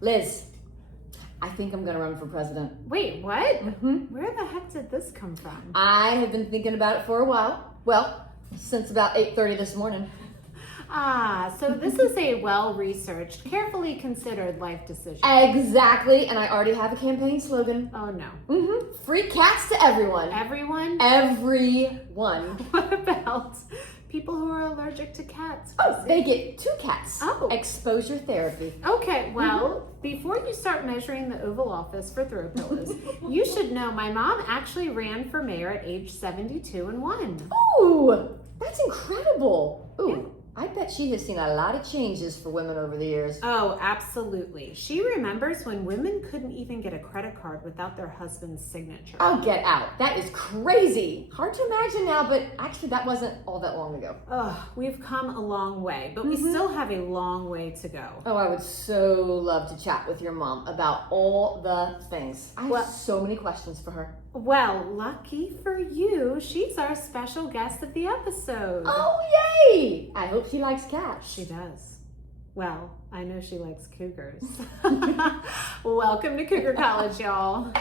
Liz, I think I'm going to run for president. Wait, what? Mm-hmm. Where the heck did this come from? I have been thinking about it for a while. Well, since about 8:30 this morning. So this is a well-researched, carefully considered life decision. Exactly, and I already have a campaign slogan. Oh no. Mm-hmm. Free cats to everyone. Everyone? Everyone. What about people who are allergic to cats? Oh, they get 2 cats. Oh. Exposure therapy. Okay, well, before you start measuring the Oval Office for throw pillows, you should know my mom actually ran for mayor at age 72 and won. Ooh, that's incredible. Ooh. I bet she has seen a lot of changes for women over the years. Oh, absolutely. She remembers when women couldn't even get a credit card without their husband's signature. Oh, get out. That is crazy. Hard to imagine now, but actually that wasn't all that long ago. Oh, we've come a long way, but we still have a long way to go. Oh, I would so love to chat with your mom about all the things. I have so many questions for her. Well, lucky for you, she's our special guest of the episode. Oh, yay! I hope she likes cats. She does. Well, I know she likes cougars. Welcome to Cougar College, y'all.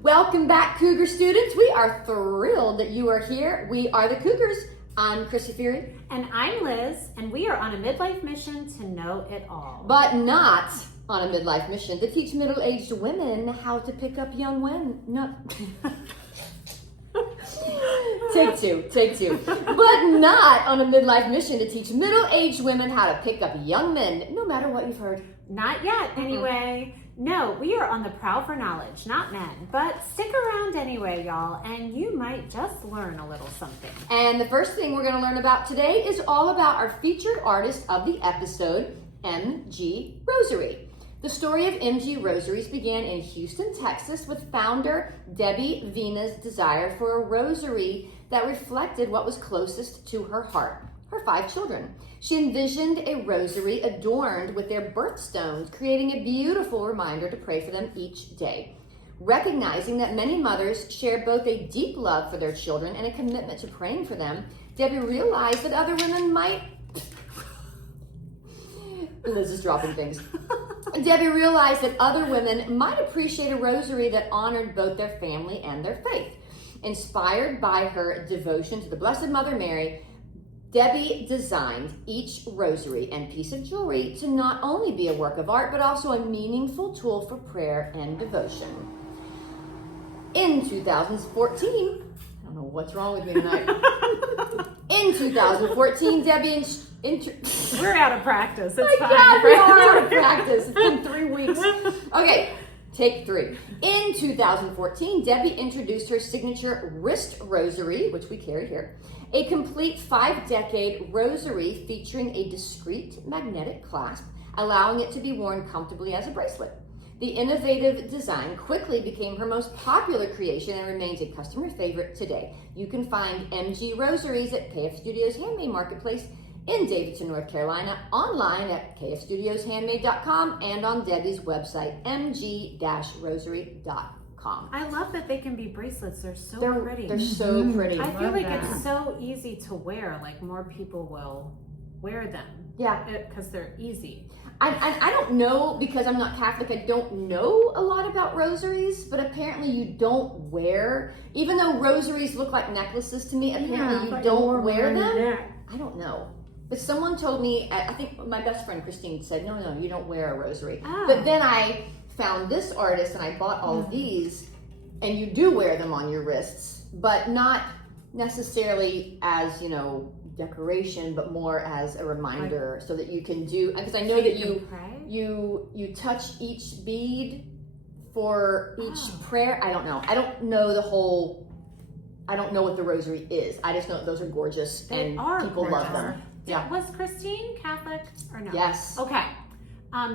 Welcome back, Cougar students. We are thrilled that you are here. We are the Cougars. I'm Chrissy Fury. And I'm Liz, and we are on a midlife mission to know it all. But not on a midlife mission to teach middle-aged women how to pick up young men. No. Take two. But not on a midlife mission to teach middle-aged women how to pick up young men, no matter what you've heard. Not yet, anyway. No, we are on the prowl for knowledge, not men. But stick around anyway, y'all, and you might just learn a little something. And the first thing we're going to learn about today is all about our featured artist of the episode, M.G. Rosary. The story of M.G. Rosaries began in Houston, Texas, with founder Debbie Vina's desire for a rosary that reflected what was closest to her heart, her 5 children. She envisioned a rosary adorned with their birthstones, creating a beautiful reminder to pray for them each day. Recognizing that many mothers share both a deep love for their children and a commitment to praying for them, Debbie realized that other women might... Liz is dropping things. Debbie realized that other women might appreciate a rosary that honored both their family and their faith. Inspired by her devotion to the Blessed Mother Mary, Debbie designed each rosary and piece of jewelry to not only be a work of art, but also a meaningful tool for prayer and devotion. In 2014, I don't know what's wrong with me tonight. In 2014, Debbie We're out of practice. It's fine. God, we are out of practice. It's been 3 weeks. Okay, take 3. In 2014, Debbie introduced her signature wrist rosary, which we carry here, a complete 5-decade rosary featuring a discreet magnetic clasp, allowing it to be worn comfortably as a bracelet. The innovative design quickly became her most popular creation and remains a customer favorite today. You can find MG Rosaries at KF Studios Handmade Marketplace in Davidson, North Carolina, online at kfstudioshandmade.com and on Debbie's website, mg-rosary.com. I love that they can be bracelets. They're so pretty. They're so pretty. I feel like it's so easy to wear. Like more people will wear them. Yeah. Because they're easy. I don't know, because I'm not Catholic, I don't know a lot about rosaries, but apparently you don't wear, even though rosaries look like necklaces to me, apparently you don't wear them. I don't know. But someone told me, I think my best friend Christine said, no, you don't wear a rosary. Oh. But then I found this artist and I bought all of these, and you do wear them on your wrists, but not necessarily as, decoration, but more as a reminder, so that you can do, because I know that you touch each bead for each prayer. I don't know what the rosary is. I just know that those are gorgeous and people love them. Yeah. Was Christine Catholic or no? Yes. Okay.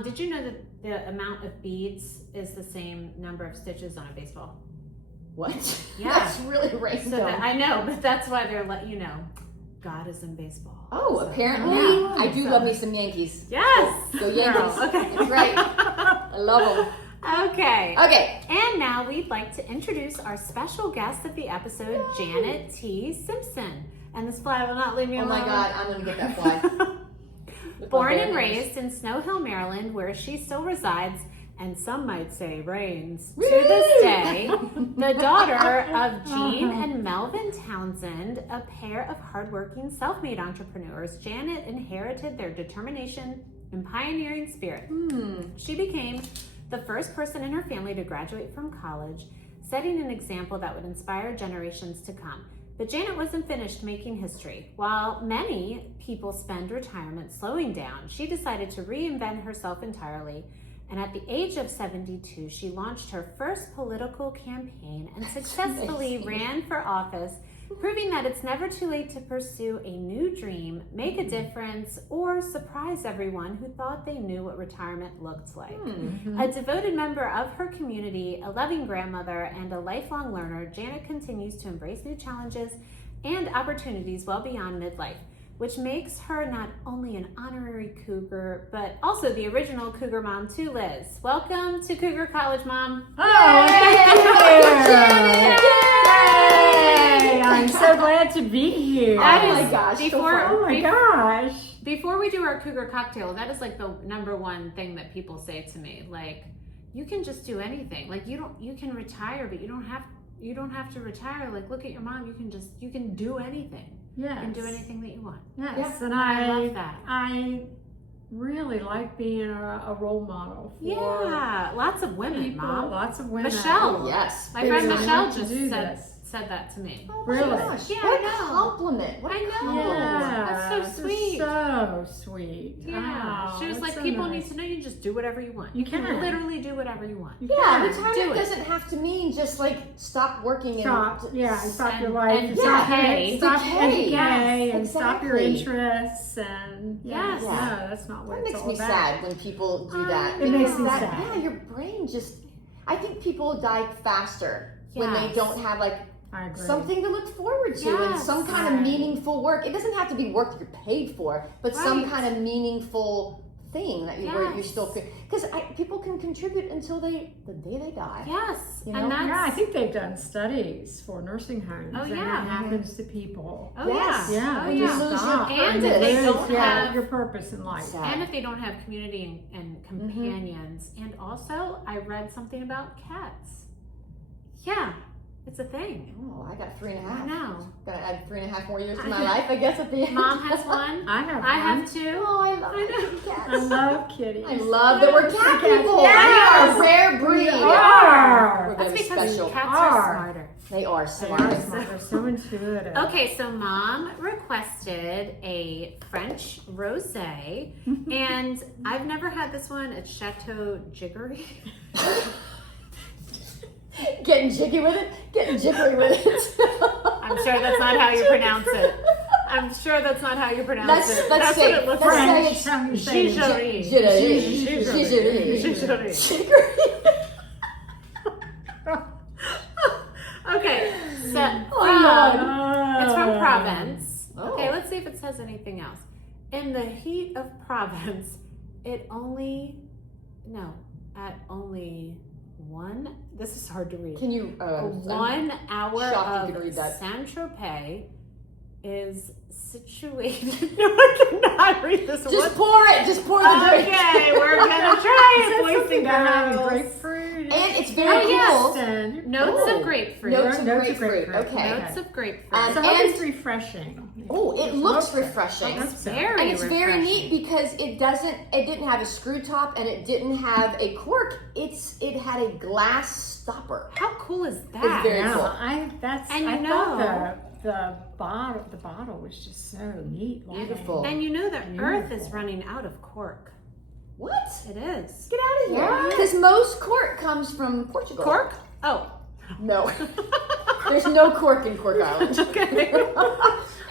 Did you know that the amount of beads is the same number of stitches on a baseball? What? Yeah. That's really So random. I know, but that's why they're God is in baseball. Oh, So, apparently. yeah. I do So- love me some Yankees. Yes. Go Yankees. Girl, okay. That's right. I love them. Okay. Okay. And now we'd like to introduce our special guest of the episode, Janet Simpson. And this fly will not leave me Oh alone. my God, I'm going to get that fly. With my Born bare and hands. raised in Snow Hill, Maryland, where she still resides, and some might say reigns Woo! to this day, the daughter of Jean and Melvin Townsend, a pair of hardworking self-made entrepreneurs, Janet inherited their determination and pioneering spirit. She became the first person in her family to graduate from college, setting an example that would inspire generations to come. But Janet wasn't finished making history. While many people spend retirement slowing down, she decided to reinvent herself entirely. And at the age of 72, she launched her first political campaign and successfully ran for office, proving that it's never too late to pursue a new dream, make a difference, or surprise everyone who thought they knew what retirement looked like. A devoted member of her community, a loving grandmother, and a lifelong learner, Janet continues to embrace new challenges and opportunities well beyond midlife, which makes her not only an honorary cougar, but also the original cougar mom too, Liz. Welcome to Cougar College, Mom. Oh, thank you! Yay! I'm so glad to be here. That Oh is- my gosh. so before- fun. Oh my gosh. Before we do our cougar cocktail, that is like the number one thing that people say to me. Like, you can just do anything. Like, you can retire, but you don't have to retire. Like, look at your mom. You can do anything. Yes. You can do anything that you want. Yes, Yeah. and I love that. I really like being a role model for Yeah, lots of women, people, Mom. lots of women. Michelle. Oh, yes. My friend Big Michelle time to just do said this. that to me. Oh my Really? gosh. Yeah, what I know. a compliment. What a I know. compliment. Yeah, That's so this is sweet. So sweet. Yeah, Oh, she was that's like, so people nice. need to know you just do whatever you want. You can. literally do whatever you want. You Yeah, can. do retirement it. doesn't have to mean just like stop working Stop. and Yeah, and stop your and- life. and And stop decay. your, stop Decay. and decay Yes, and stop your exactly. interests and Yes. no, that's not what That it's makes all me about. sad when people do that. It makes Because me that- sad. Yeah, your brain just. I think people die faster when they Yes. don't have like I agree. something to look forward to and Yes. some kind of Right. meaningful work. It doesn't have to be work that you're paid for, but some Right. kind of meaningful thing that where you Yes. still feel. Because people can contribute until the day they die. Yes, You know? and that's Yeah, I think they've done studies for nursing homes. Oh, and yeah. it happens to people. oh Yes. yeah, Yeah, oh when yeah. you lose your stop. And you if they lose, don't have- your purpose in life. Sad. And if they don't have community and companions, and also I read something about cats. Yeah, it's a thing. Oh, I got 3.5. I know. Gotta add 3.5 more years to my life, I guess. At the end. Mom has one. I have I one. have two. Oh, I love I know. cats. I love kitties. I love that we're cat Cats. people. Yes. We are a rare breed. We are. We're That's very because special. cats Are. are smarter. They are They smart. are smart. They're so intuitive. Okay, so Mom requested a French rosé, and I've never had this one. It's Chateau Jiggery. Getting jiggy with it. Getting jiggery with it. I'm sure that's not how you pronounce it. I'm sure that's not how you pronounce Let's- it. let's That's say- what it looks let's like. say French. How you say it? Jiggery. Jiggery. Jiggery. Jiggery. Okay, so Oh, it's from Provence. Oh. Okay, let's see if it says anything else. In the heat of Provence, at only 1. This is hard to read. Can you? 1 hour shocked you of could read that. Saint-Tropez is situated. No, I cannot read this. Just pour it. Just pour the drink. Okay, we're gonna try Is it, that boys something and to have in girls. grapefruit? And it's very Oh, yes. cool. Stand. Notes Oh. of grapefruit. Notes of Notes of grapefruit. grapefruit. Okay. Notes of grapefruit. And- So it's refreshing. Oh, it looks Okay. refreshing. That's It's good. very And it's very refreshing. neat because it didn't have a screw top and it didn't have a cork. It had a glass stopper. How cool is that? very Yeah, cool. I know- thought the bottle was just so neat. looking. Beautiful. And you know that Earth is Beautiful. running out of cork. What? It is. Get out of here. What? Because most cork comes from Portugal. Cork? Oh. No. There's no cork in Cork Island. Okay.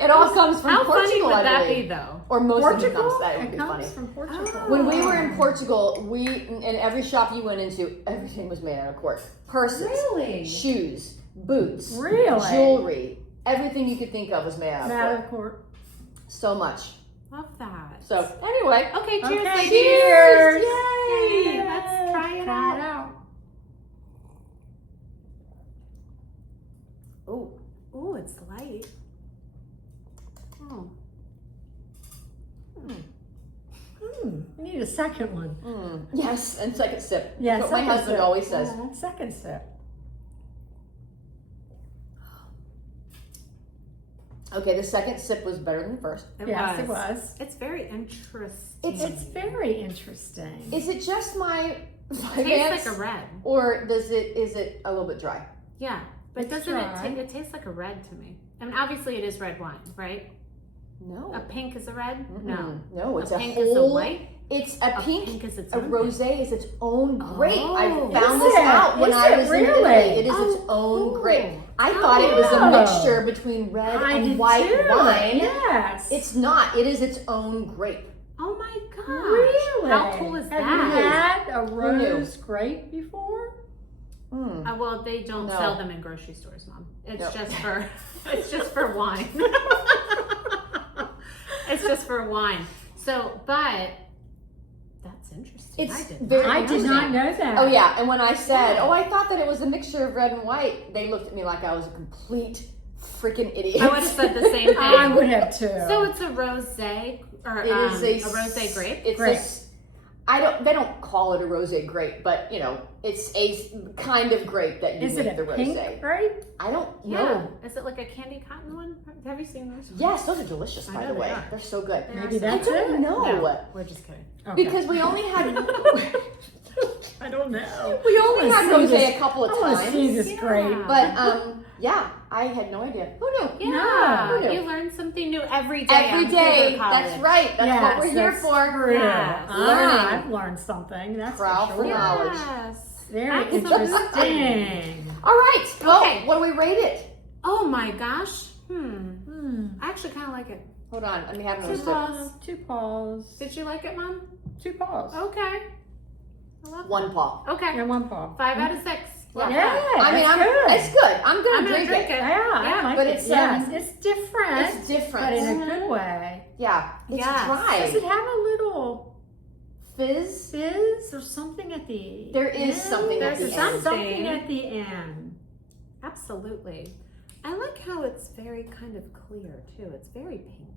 It all comes from How Portugal, funny would I that believe. be, though? Or most of it Portugal? comes. That would It be comes funny. from Portugal. Oh. When we were in Portugal, in every shop you went into, everything was made out of cork. Purses, Really? shoes, boots, Really? jewelry, everything you could think of was made out of cork. Matterport. So much. Love that. So anyway, Okay, cheers, Okay, ladies. cheers. Yay. Let's try it Try it out. out. ooh, Ooh, it's light. Oh. We need a second one. yes, and second sip. Yeah, That's what my second husband sip. always says. Second sip. Okay, the second sip was better than the first. Yes, it was. It's very interesting. It's very interesting. Is it just my It tastes advance, like a red. or is it a little bit dry? Yeah, but It's doesn't dry. it tastes like a red to me? I mean, obviously it is red wine, right? No. A pink is a red? No. No, it's a pink whole. is a white? It's a pink. is its A own rosé is its own grape. I Oh. found Is this it? out when Is I it was really? in Italy. It is its Oh, own cool. grape. I thought it was a Oh. mixture between red I and did white too. wine. Yes. It's not. It is its own grape. Oh my gosh. really. How cool is Have that? you had a Who knew? rose grape before? Well, they don't No. sell them in grocery stores, Mom. It's Nope. just for it's just for wine. It's just for wine. So, but that's interesting. It's I didn't very know I did interesting. not know that. Oh yeah, and when I said, "Oh, I thought that it was a mixture of red and white," they looked at me like I was a complete freaking idiot. I would have said the same thing. I would have too. So it's a rosé or It is a rosé grape. It's Grape. they don't call it a rosé grape, but you know, it's a kind of grape that you Is make it the a pink rosé. grape? I don't Yeah. know. Is it like a candy cotton one? Have you seen those? Yes, those are delicious, I by know the they way. are. They're so good. Maybe I that's don't it. know. No, we're just kidding. Okay. Because we only had I don't know. we only I had wanna see rosé this- a couple of I want to see times. this Yeah. grape. But yeah, I had no idea. Who knew? Yeah, Who knew? you learn something new every day. Every on day. Cougar College. That's right. That's what we're here that's for. True. Yes. Learning. I've learned something. That's Proud for for sure. knowledge. Yes. Very Absolutely. interesting. All right. Well, Okay. what do we rate it? Oh my gosh. I actually kind of like it. Hold on. Let me have another Two sip. paws. Two paws. Did you like it, Mom? Two paws. Okay. I love One paw. it. Okay. And one paw. 5 out of 6. Love Yeah, that. I mean, that's good. it's good. I'm gonna I'm gonna drink drink it. it. Yeah, I Yeah, like but it. it's, yes, it's different. It's different. But in a good way. Yeah, it's Yes. Does it dry. have a little Fizz. fizz or something at the There is something at the end. Something at the end. Absolutely. I like how it's very kind of clear, too. It's very pink.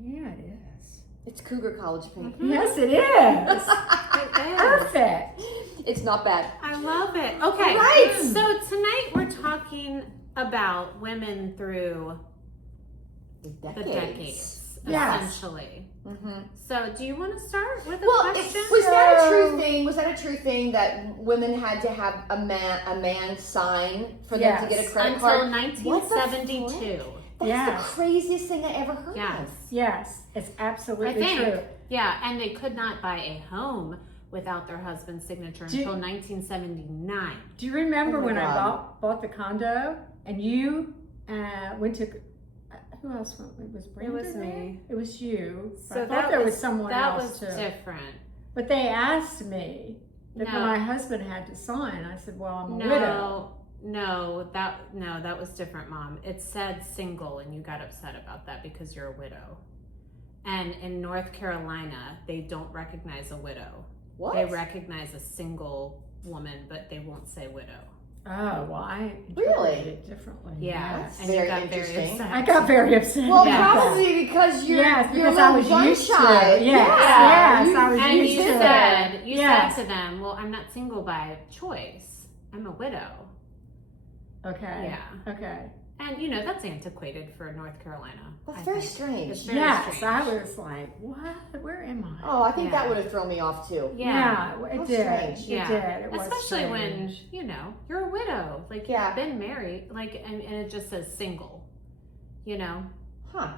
Yeah, it is. It's Cougar College pink. Yes, it is. It is. Perfect. It's not bad. I love it. Okay. Right. So tonight we're talking about women through The the decades, Yes. essentially. Mm-hmm. So do you want to start with a Well, question? was that a true thing? Was that a true thing that women had to have a man sign for them to get a credit Until card? 1972. That's Yes. the craziest thing I ever heard Yes. of. Yes, it's I absolutely think. true. Yeah, and they could not buy a home without their husband's signature Do- until 1979. Do you remember Oh my when I God. bought the condo and you went to? Who else went? It was Brandon. was there? me. It was you. So I thought there was someone that else was too. different. But they asked me if No. my husband had to sign. I said, "Well, I'm a widow." No, that was different, Mom. It said single, and you got upset about that because you're a widow. And in North Carolina, they don't recognize a widow. What? They recognize a single woman, but they won't say widow. Oh, well, I Really? interpreted it differently. Yeah, Yes. and Very you got interesting. very upset. I got very upset. Well, Yes. about that. probably because you're Yes, you're a because I little was used to gun-shy. it. Yes, Yeah. yes, I was And used you to it. said, you Yes. said to them, well, I'm not single by choice. I'm a widow. Okay. Yeah. Okay. And, that's antiquated for North Carolina. That's I very think. strange. It's very Yes, strange. I was like, "What? Where am I?" Oh, I think that Yeah. would have thrown me off too. Yeah. it How did. strange. It Yeah. did. It was Especially when, strange. you're a widow. Like, Yeah. you've been married. Like, and it just says single. Huh.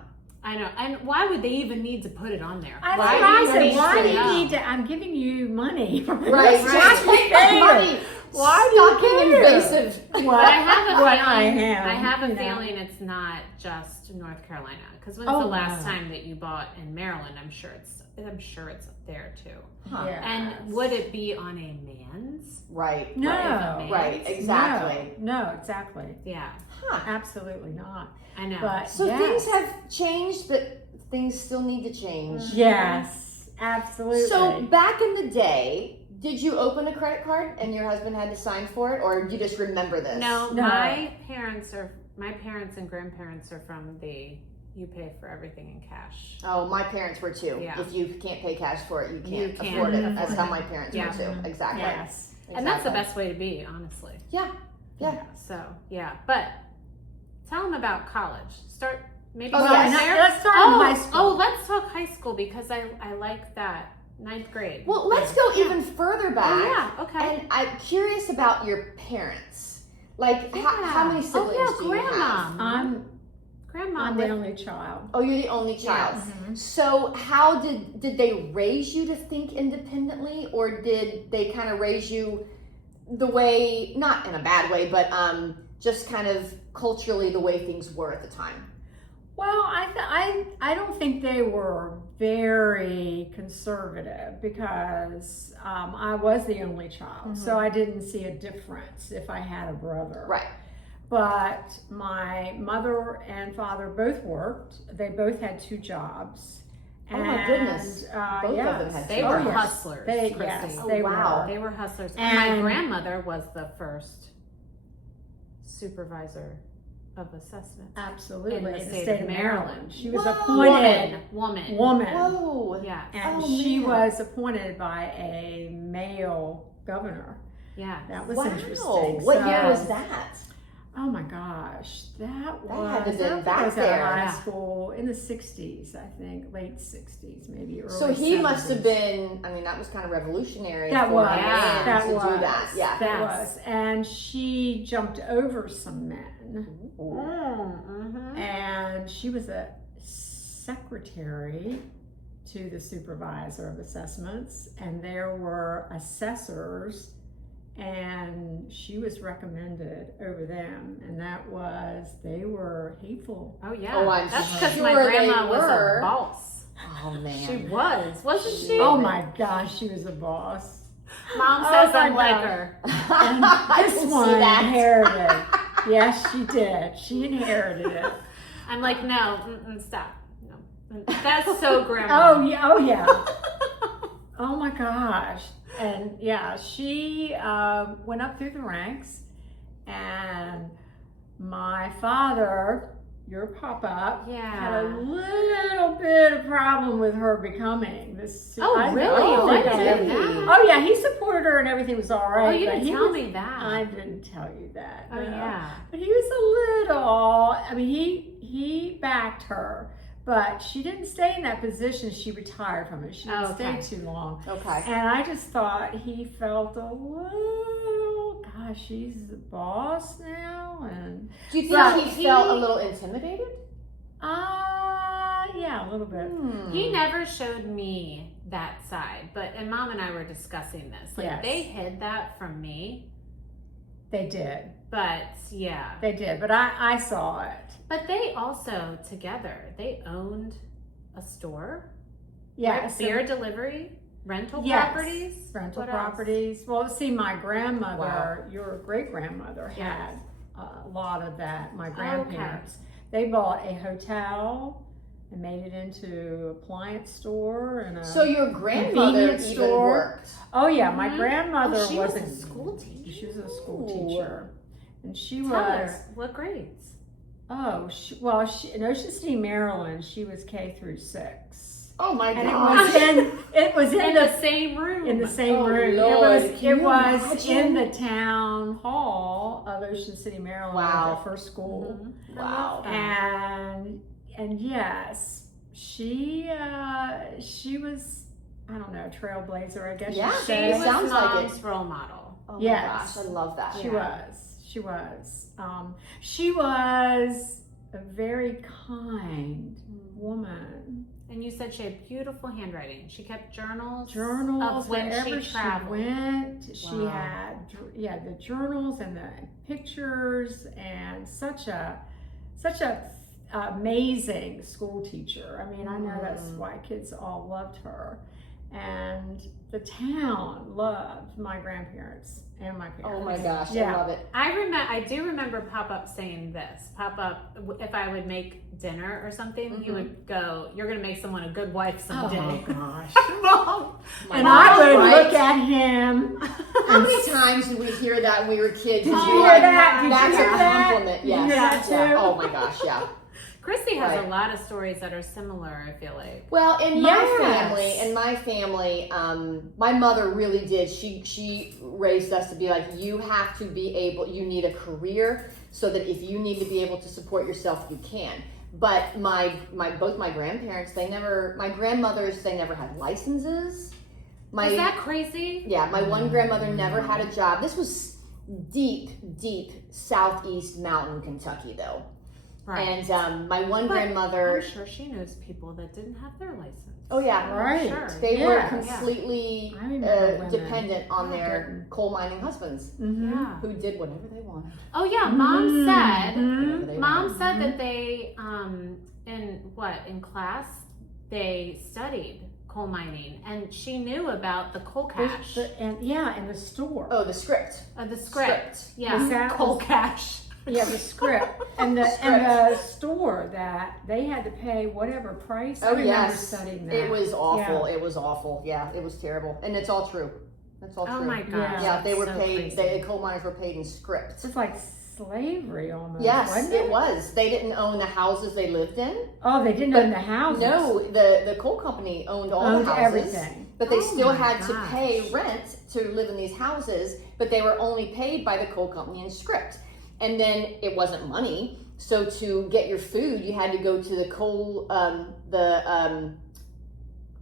I know. And why would they even need to put it on there? I Why I do said, need "Why to do you know? need to? I'm giving you money. Right. Just Take my pay it. money. Why do you Stop being care? invasive. What, But I have a what feeling, I am. I have a you know. feeling it's not just North Carolina. Because when's Oh, the last no. time that you bought in Maryland? I'm sure it's I'm sure it's there too. Huh. Yes. And would it be on a man's? Right. No. Right. Right. Exactly. No, exactly. Yeah, Huh. Absolutely not. I know. But So yes. things have changed, but things still need to change. Yes, absolutely. So back in the day, did you open a credit card and your husband had to sign for it, or do you just remember this? No, No. my parents and grandparents are from the you pay for everything in cash. Oh, my parents were too. Yeah. If you can't pay cash for it, you can't, can't afford it. afford That's it. how my parents Yeah. were too. Exactly. Yes. And that's the Exactly. best way to be, honestly. Yeah. Yeah. So, yeah. But tell them about college. Start maybe Oh, start yes. there. Let's start in high school. Oh, let's talk high school because I like that. 9th grade. Well, let's go even further back. Oh, yeah. Okay. And I'm curious about your parents. Like, how many siblings do you have? I'm Grandma. the only child. Oh, you're the only child. Mhm. So how did they raise you to think independently, or did they kind of raise you the way, not in a bad way, but just kind of culturally the way things were at the time? Well, I don't think they were very conservative because I was the only child, so I didn't see a difference if I had a brother. Right. But my mother and father both worked. They both had 2 jobs. Oh my goodness. Both of them had They two were jobs. hustlers. Yes, Chrissy. Oh, they wow. were. They were hustlers. And my And- grandmother was the first supervisor of assessment. Absolutely. In the In state of Maryland. She was Whoa. appointed Woman. woman. Whoa. Yeah. And Oh, she man. was appointed by a male governor. Yeah. That was Wow. interesting. What So- year was that? Oh my gosh, that was had to have been I back was there. at Yeah. high school in the 60s, I think, late 60s, maybe early So he must have 70s. been, I mean, that was kind of revolutionary That for was, a man that to was, do that. Yeah. that Yes. was, and she jumped over some men, Mm-hmm. and she was a secretary to the supervisor of assessments, and there were assessors, and she was recommended over them, and they were hateful. Oh yeah. Oh, I'm That's because my sure they grandma was were. a boss. Oh, man. She wasn't she? Oh my gosh, she was a boss. Mom Oh, says my I'm like God. her. And I this can one see that. inherited. Yes, she did. She inherited it. I'm like, no, stop. No. That's so grandma. Oh yeah, oh yeah. Oh my gosh. And yeah, she went up through the ranks, and my father, your papa, had a Yeah. little bit of problem with her becoming this. Oh, I really? know, I think didn't know did. that. Oh yeah, he supported her and everything was all right. Oh, you but didn't he tell was- me that. I didn't tell you that. Oh no. yeah. But he was a little, I mean, he backed her, but she didn't stay in that position. She retired from it. She didn't Okay. stay too long. Okay. And I just thought he felt a little, gosh, she's the boss now. And, Do you But think he felt a little intimidated? yeah, a little bit. He never showed me that side, and Mom and I were discussing this. Like Yes. they hid that from me, They did. but yeah. They did. But I saw it. But they also together they owned a store, Yeah. right? so- Beer delivery, rental Yes. properties, rental What else? properties. Well, see, my grandmother, Wow. your great grandmother, had Yes. a lot of that. My Okay. grandparents, they bought a hotel and made it into appliance store and a. So your grandmother Convenience even store. worked. Oh yeah, my Mhm. grandmother Oh, she was wasn't a school teacher. She was a school Ooh. teacher, and she Tell was. her what grades. Oh, she in Ocean City, Maryland. She was K through 6. Oh my And gosh. it was in In the the same room. in the same Oh, room. Lord. It Can you was imagine? in the town hall of Ocean City, Maryland, Wow. the first school. Mhm. Wow. I love that. And yes, she was, I don't know, trailblazer, I guess Yeah, you She say. was sounds like Mom's role model. Oh my Yes. gosh, I love that. She Yeah. was. She was a very kind woman. And you said she had beautiful handwriting. She kept journals Journals of when wherever she traveled. went. She Wow. had the journals and the pictures and such a amazing school teacher. I mean, I know that's why kids all loved her. And the town loved my grandparents and my parents. Oh my gosh, I love it. I do remember Pop-Up saying this. Pop-Up, if I would make dinner or something, he would go, "You're going to make someone a good wife someday." Oh gosh. Mom. And I would look at him. How many times did we hear that when we were kids? Did you hear that? Did That's you hear a that? compliment. Did you hear Yes. that too? Yeah. Oh my gosh, yeah. Chrissy has Right. a lot of stories that are similar, I feel like. Well, in Yes. my family, my mother really did. She raised us to be like, you have to be able, you need a career so that if you need to be able to support yourself, you can. But both my grandparents, my grandmothers, they never had licenses. Is that crazy? Yeah, my one grandmother never had a job. This was deep southeast mountain Kentucky, though. Right. And my one grandmother, I'm sure she knows people that didn't have their license. oh yeah, Right. Sure. they Yeah. were completely I remember women. dependent on their didn't. coal mining husbands, Yeah. who did whatever they wanted. Oh yeah, Mom said. Whatever they Mom wanted. said that they in class they studied coal mining and she knew about the coal cache. And the store. Oh, the script. The script. Yeah. Was that- coal cache. Yeah, the script and the store that they had to pay whatever price. I Oh remember yes, studying that. it was awful. Yeah. It was awful. Yeah, it was terrible, and it's all true. That's all Oh true. my gosh. Yeah, they were so paid. crazy. The coal miners were paid in script. It's like slavery almost. Yes, wasn't it was. They didn't own the houses they lived in. Oh, they didn't own the houses. No, the coal company owned all Owned the houses, everything. but they Oh still my had to gosh. pay rent to live in these houses. But they were only paid by the coal company in script, and then it wasn't money. So to get your food, you had to go to the coal,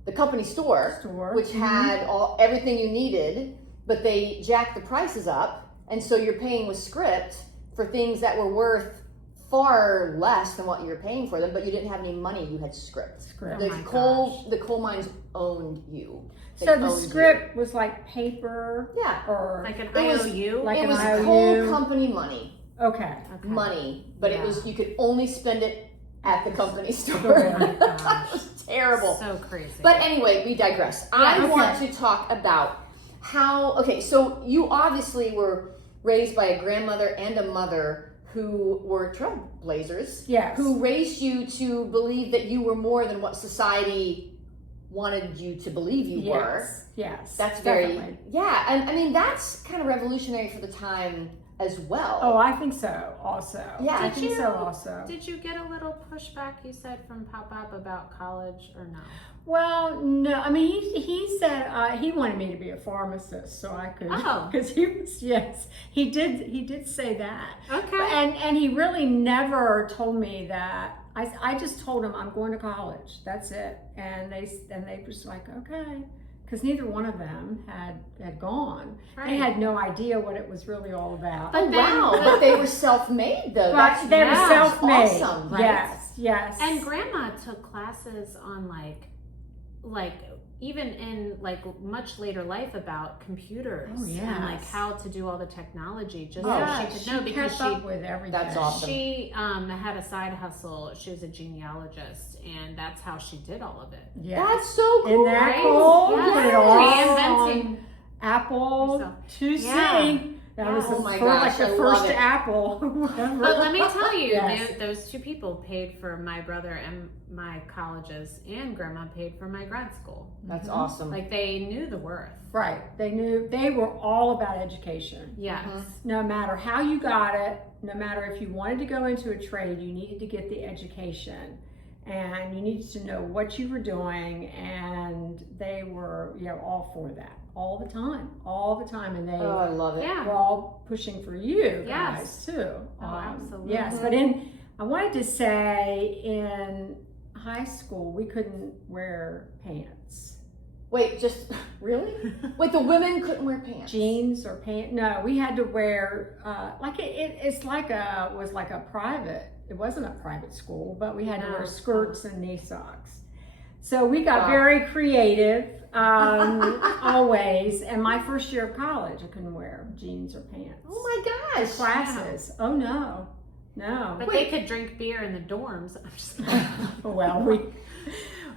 the company store, which had everything you needed. But they jacked the prices up, and so you're paying with script for things that were worth far less than what you're paying for them, but you didn't have any money. You had script. Script. The Oh my coal mines owned you. They So the owned script was like paper, you. Yeah, or Like an It was- IOU. like it an was IOU. coal company money. okay. Okay. Money, but it Yeah. was you could only spend it at the company store. Oh my It gosh. was terrible. So crazy. But anyway, we digress. I okay. want to talk about how. Okay, so you obviously were raised by a grandmother and a mother who were trailblazers. Yes. Who raised you to believe that you were more than what society wanted you to believe you were. Yes. Yes. That's very definitely. yeah, and I mean that's kind of revolutionary for the time as well. Oh, I think so. Also. Yeah. I Did think you- so. Also. Did you get a little pushback, you said, from Pop-Up about college or no? Well, no. I mean, he said he wanted me to be a pharmacist, so I could. Oh. Because he was he did say that. Okay. And he really never told me that. I just told him I'm going to college. That's it. And they was like, okay, because neither one of them had gone. Right. They had no idea what it was really all about. Oh, But wow, then- but they were self-made though. But they were yeah, self-made. awesome, right? Yes. And Grandma took classes on like even in like much later life about computers Oh, yes. and like how to do all the technology just yeah, so she could know because kept up with everything. That's awesome. she had a side hustle. She was a genealogist and that's how she did all of it. Yeah. That's so cool. Isn't that right? cool? Yes. Put it all Reinventing on Apple herself. 2C. Yeah. That Yeah. was Oh my like gosh, the I first love it. Apple. Whatever. But let me tell you, Yes. those two people paid for my brother and my colleges, and Grandma paid for my grad school. That's Mhm. awesome. Like they knew the worth. Right. They were all about education. Yes. No matter how you got it, no matter if you wanted to go into a trade, you needed to get the education. And you needed to know what you were doing, and they were, all for that all the time, and they Oh, I love it. Yeah. were all pushing for you Yes. guys too. Oh, absolutely. Yes, but I wanted to say in high school we couldn't wear pants, Wait, just really? Wait, the women couldn't wear pants. jeans or pants. No, we had to wear it's like was like a private. It wasn't a private school, but we had to No. wear skirts and knee socks. So we got Wow. very creative, always. And my first year of college, I couldn't wear jeans or pants. Oh my gosh. Classes. Oh no. No. But they could drink beer in the dorms. I'm just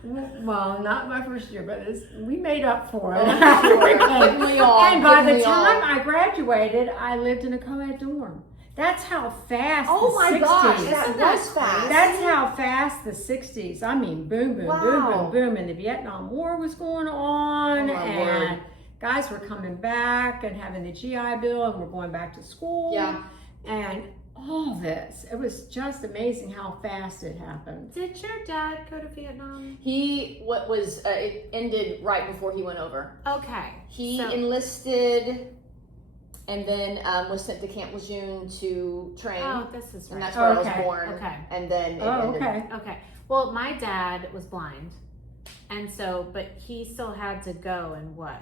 well, not my first year, but we made up for it. Didn't we all? And by Didn't the we all? time I graduated, I lived in a co-ed dorm. That's how fast Oh the my 60s. gosh, Isn't that that was fast. That's how fast the 60s. I mean, boom, boom, boom, Wow. boom, boom. And the Vietnam War was going on, Oh, my and word. guys were coming back and having the GI Bill, and we're going back to school. Yeah. And all this. It was just amazing how fast it happened. Did your dad go to Vietnam? It ended right before he went over. Okay. He So- enlisted and then was sent to Camp Lejeune to train. Oh, this is and right. that's where I was Okay. born. Okay. And then it Oh, ended. okay. Okay. Well, my dad was blind. And so, but he still had to go and what?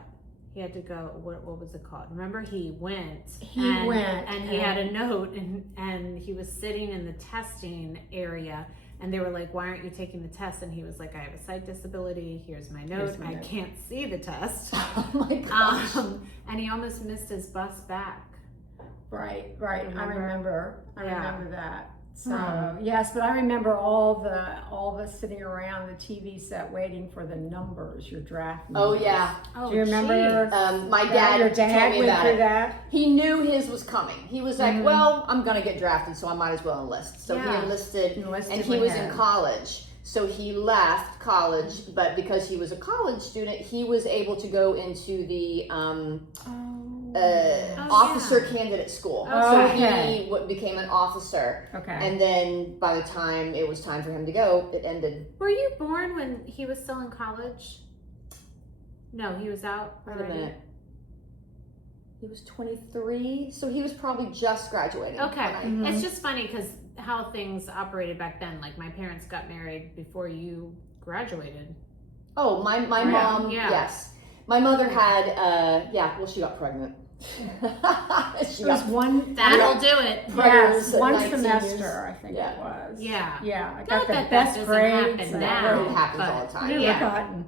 He had to go, what was it called? Remember, he went. He went, And he had a note, and he was sitting in the testing area, and they were like, why aren't you taking the test? And he was like, I have a sight disability. Here's my note. Here's my I note. can't see the test. Oh my gosh. And he almost missed his bus back. Right. Remember? I remember Yeah. that. So yes, but I remember all of us sitting around the TV set waiting for the numbers, your draft Oh numbers. yeah. Oh, Do you remember? My Your dad dad told me went about through it. that. He knew his was coming. He was like, well, I'm going to get drafted, so I might as well enlist. So Yeah. he enlisted, Enlisted and he went was ahead. in college. So he left college, but because he was a college student, he was able to go into the officer candidate school. Oh, so okay. he became an officer. Okay. And then by the time it was time for him to go, it ended. Were you born when he was still in college? No, he was out Wait a already. minute. He was 23, so he was probably just graduating. Okay. when I- It's just funny because how things operated back then. Like my parents got married before you graduated. Oh, my Yeah. mom, Yeah. yes. My mother had, she got pregnant. She It was got one. That'll do it. pregnant Yes, at one 19 semester, years. I think Yeah. it was. Yeah. Yeah, I Not got the that best doesn't grades. happen and now. It happens but- all the time. Never Yeah. gotten.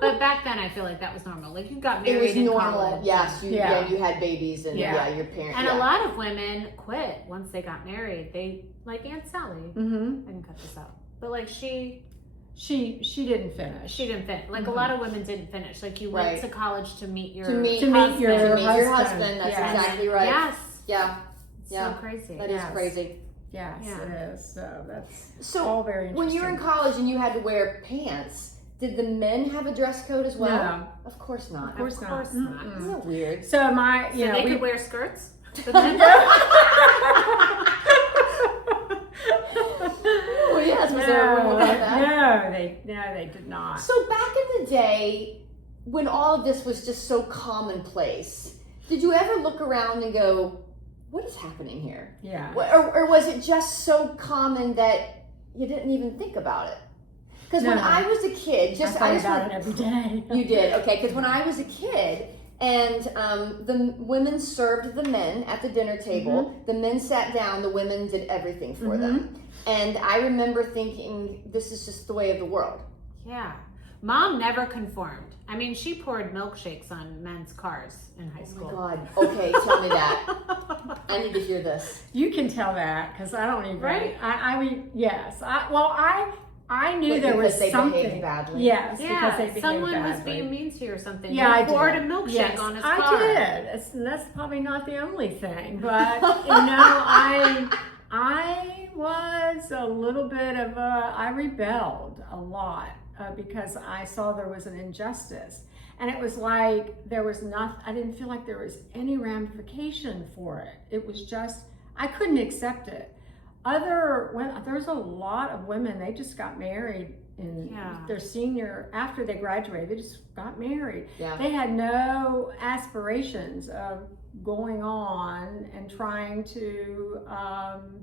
But back then, I feel like that was normal. Like you got It married was in normal. college. Yes, Yeah. you had babies and Yeah. your parents. And a lot of women quit once they got married. They like Aunt Sally. Mm-hmm. I can cut this out. But like she She didn't finish. didn't finish. Like a lot of women didn't finish. Like you went Right. to college to meet your To meet husband. your your husband. husband. That's Yes. exactly right. Yes. Yeah, It's Yeah. so crazy. that is Yes. crazy. Yes, Yeah. it is. So that's So all very interesting. when you were in college and you had to wear pants, did the men have a dress code as well? No. Of course not. Of course Of course not. not. Mm-mm. Isn't that weird? So my, So you know, they we could wear skirts. The men? Oh yes, was there a rule about that? No, they did not. So back in the day, when all of this was just so commonplace, did you ever look around and go, what is happening here? Yeah. Or was it just so common that you didn't even think about it? Because when No. I was a kid, I thought about it every day. You did, okay, because when I was a kid, and the women served the men at the dinner table, the men sat down, the women did everything for them. And I remember thinking, this is just the way of the world. Yeah. Mom never conformed. I mean, she poured milkshakes on men's cars in high Oh school. my God, okay, tell me that. I need to hear this. You can tell that because I don't even. Right? I mean, yes. I knew Like, there was because they something. behaved badly. Yes, because Yeah, they behaved someone was badly. being mean to you or something. Yeah, You I did. poured a milkshake Yes, on his I car. did. That's probably not the only thing, but I was a little bit of I rebelled a lot because I saw there was an injustice. And it was like I didn't feel like there was any ramification for it. It was just, I couldn't accept it. There's a lot of women, they just got married in their senior, after they graduated, they just got married. Yeah. They had no aspirations of going on and trying to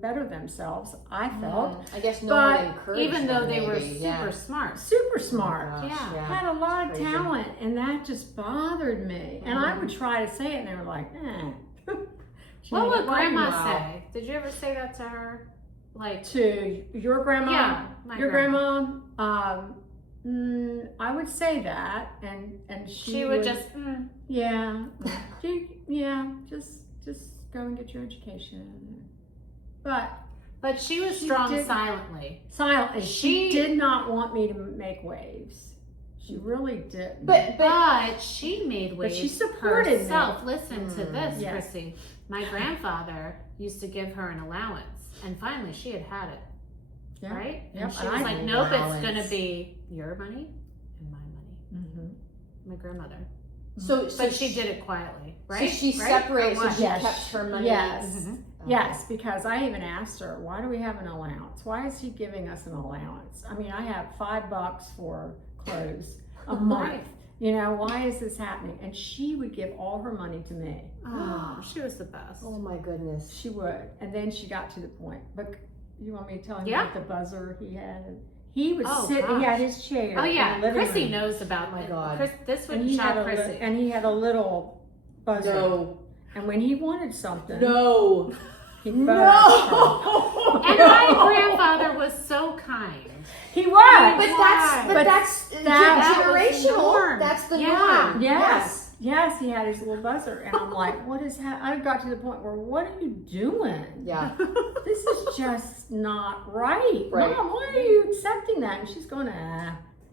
better themselves, I felt. I guess no one But encouraged Even though them, they were maybe. super smart. Super smart. Oh my gosh, Yeah. Had a lot of Crazy. talent, and that just bothered me. And I would try to say it, and they were like, What would Grandma Wow. say? Did you ever say that to her? Like, To your grandma? yeah, my Your grandma? I would say that, and She would just, yeah, just go and get your education. But But she was She strong did- silently. Silently. She She- did not want me to make waves. She really didn't. But she made waves she supported herself. me. Listen to this, Yes. Chrissy. My grandfather used to give her an allowance, and finally she had it, Yeah. right? Yep, And she and was I like, had nope, it's allowance. going to be your money and my money. Mm-hmm. My grandmother. So But she did it quietly, right? So she Right? separated, Or so what? she Yes. kept her money. Yes. Mhm. Okay. Yes, because I even asked her, why do we have an allowance? Why is he giving us an allowance? I mean, I have $5 for clothes a month. You know, why is this happening? And she would give all her money to me. Oh, she was the best. Oh my goodness. She would. And then she got to the point. But you want me to tell you Yeah. about the buzzer he had? He was Oh, sitting, he gosh. had his chair. Oh in yeah, the living Chrissy room. knows about Oh, my it. God. This And would he, shock had Chrissy. and he had a little buzzer. No. And when he wanted something, No. he buzzed her. No. And my grandfather was so kind. He was. But Why? that's that was the generational. norm. That's the Yeah. norm. Yes, yes, he had his little buzzer, and I'm like, "What is that?" I got to the point where, "What are you doing? Yeah. This is just not right, Right. Mom. Why are you accepting that?" And she's going,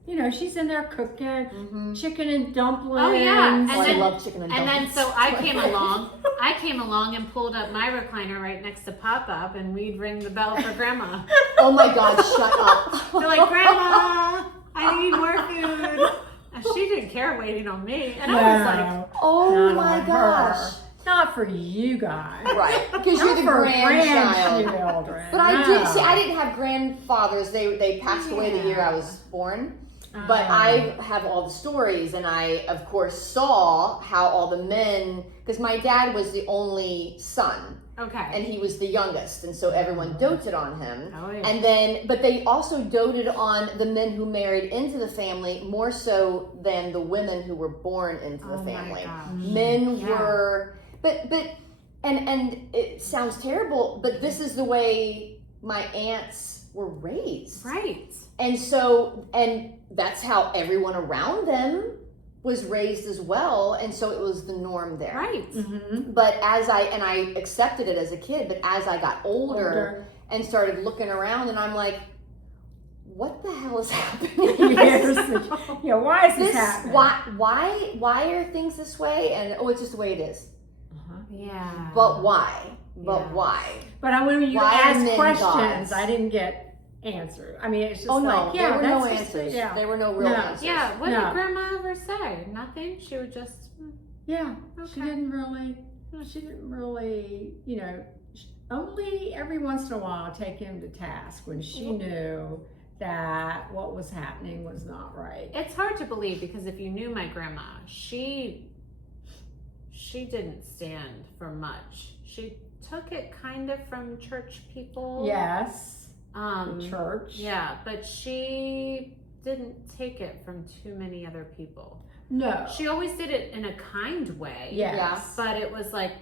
You know, she's in there cooking Mm-hmm. chicken and dumplings. Oh, yeah. And Oh, I then- love chicken and And then dumplings. so I came along and pulled up my recliner right next to Pop-Up, and we'd ring the bell for Grandma. Oh my God! Shut up. They're like, Grandma, I need more food. And she didn't care waiting on me. And I was like, Oh Not my on gosh. her. Not for you guys. Right, because Not you're the for grandchild. grandchildren. But I No. did see. I didn't have grandfathers. They passed away the year I was born. But Oh. I have all the stories, and I, of course, saw how all the men, because my dad was the only son, okay. and he was the youngest, and so everyone doted on him. Oh, yeah. And then, but they also doted on the men who married into the family more so than the women who were born into the Oh, my family. gosh. Men Yeah. were, and it sounds terrible, but this is the way my aunts were raised. Right. And so, and that's how everyone around them was raised as well. And so it was the norm there. Right. Mhm. But I accepted it as a kid, but as I got older and started looking around, and I'm like, what the hell is happening? Yeah, why is this This, happening? why are things this way? And oh, it's just the way it is. Uh-huh. Yeah. But why? But Yeah. why? But when you Why are ask men questions, gods? I didn't get answered. I mean, it's just Oh no, like, yeah, there were no that's just- answers. Yeah, There were no real No. answers. Yeah. What No. did Grandma ever say? Nothing. She would just. yeah. She Okay. didn't really, you know, only every once in a while take him to task when she knew that what was happening was not right. It's hard to believe because if you knew my grandma, she didn't stand for much. She took it kind of from church people. Yes, Um. church. Yeah, but she didn't take it from too many other people. No. She always did it in a kind way. Yes. But it was like,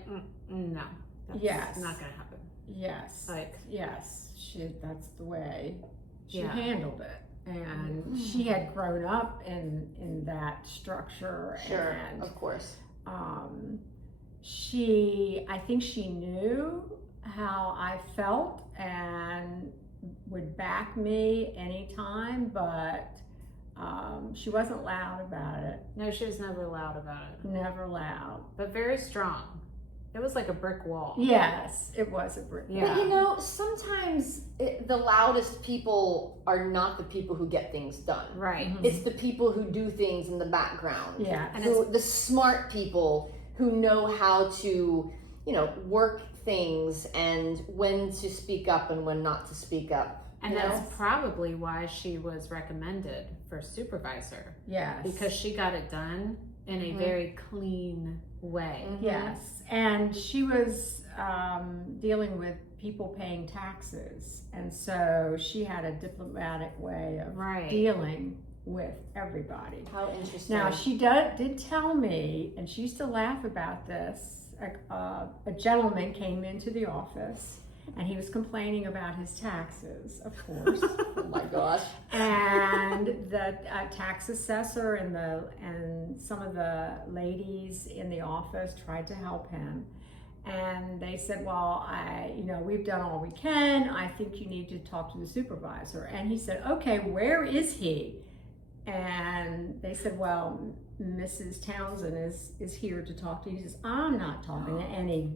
no, that's Yes. not gonna happen. Yes. Like, Yes. That's the way she Yeah. handled it. And she had grown up in that structure. Sure, And of course. I think she knew how I felt and would back me anytime, but she wasn't loud about it. no, she was never loud about it, Never loud. but very strong. It was like a brick wall. Yes, it was a brick. Yeah. But you know, sometimes the loudest people are not the people who get things done. Right. Mhm. It's the people who do things in the background. Yeah. And The smart people who know how to, you know, work things and when to speak up and when not to speak up. And you that's know? probably why she was recommended for supervisor, Yes. because she got it done in a Mhm. very clean way. Mhm. Yes, and she was dealing with people paying taxes, and so she had a diplomatic way of Right. dealing with everybody. How interesting. Now she did tell me, and she used to laugh about this. A gentleman came into the office, and he was complaining about his taxes, of course. Oh my gosh. And the tax assessor and some of the ladies in the office tried to help him. And they said, well, we've done all we can. I think you need to talk to the supervisor. And he said, okay, where is he? And they said, well, Mrs. Townsend is here to talk to you. He says, I'm not talking to any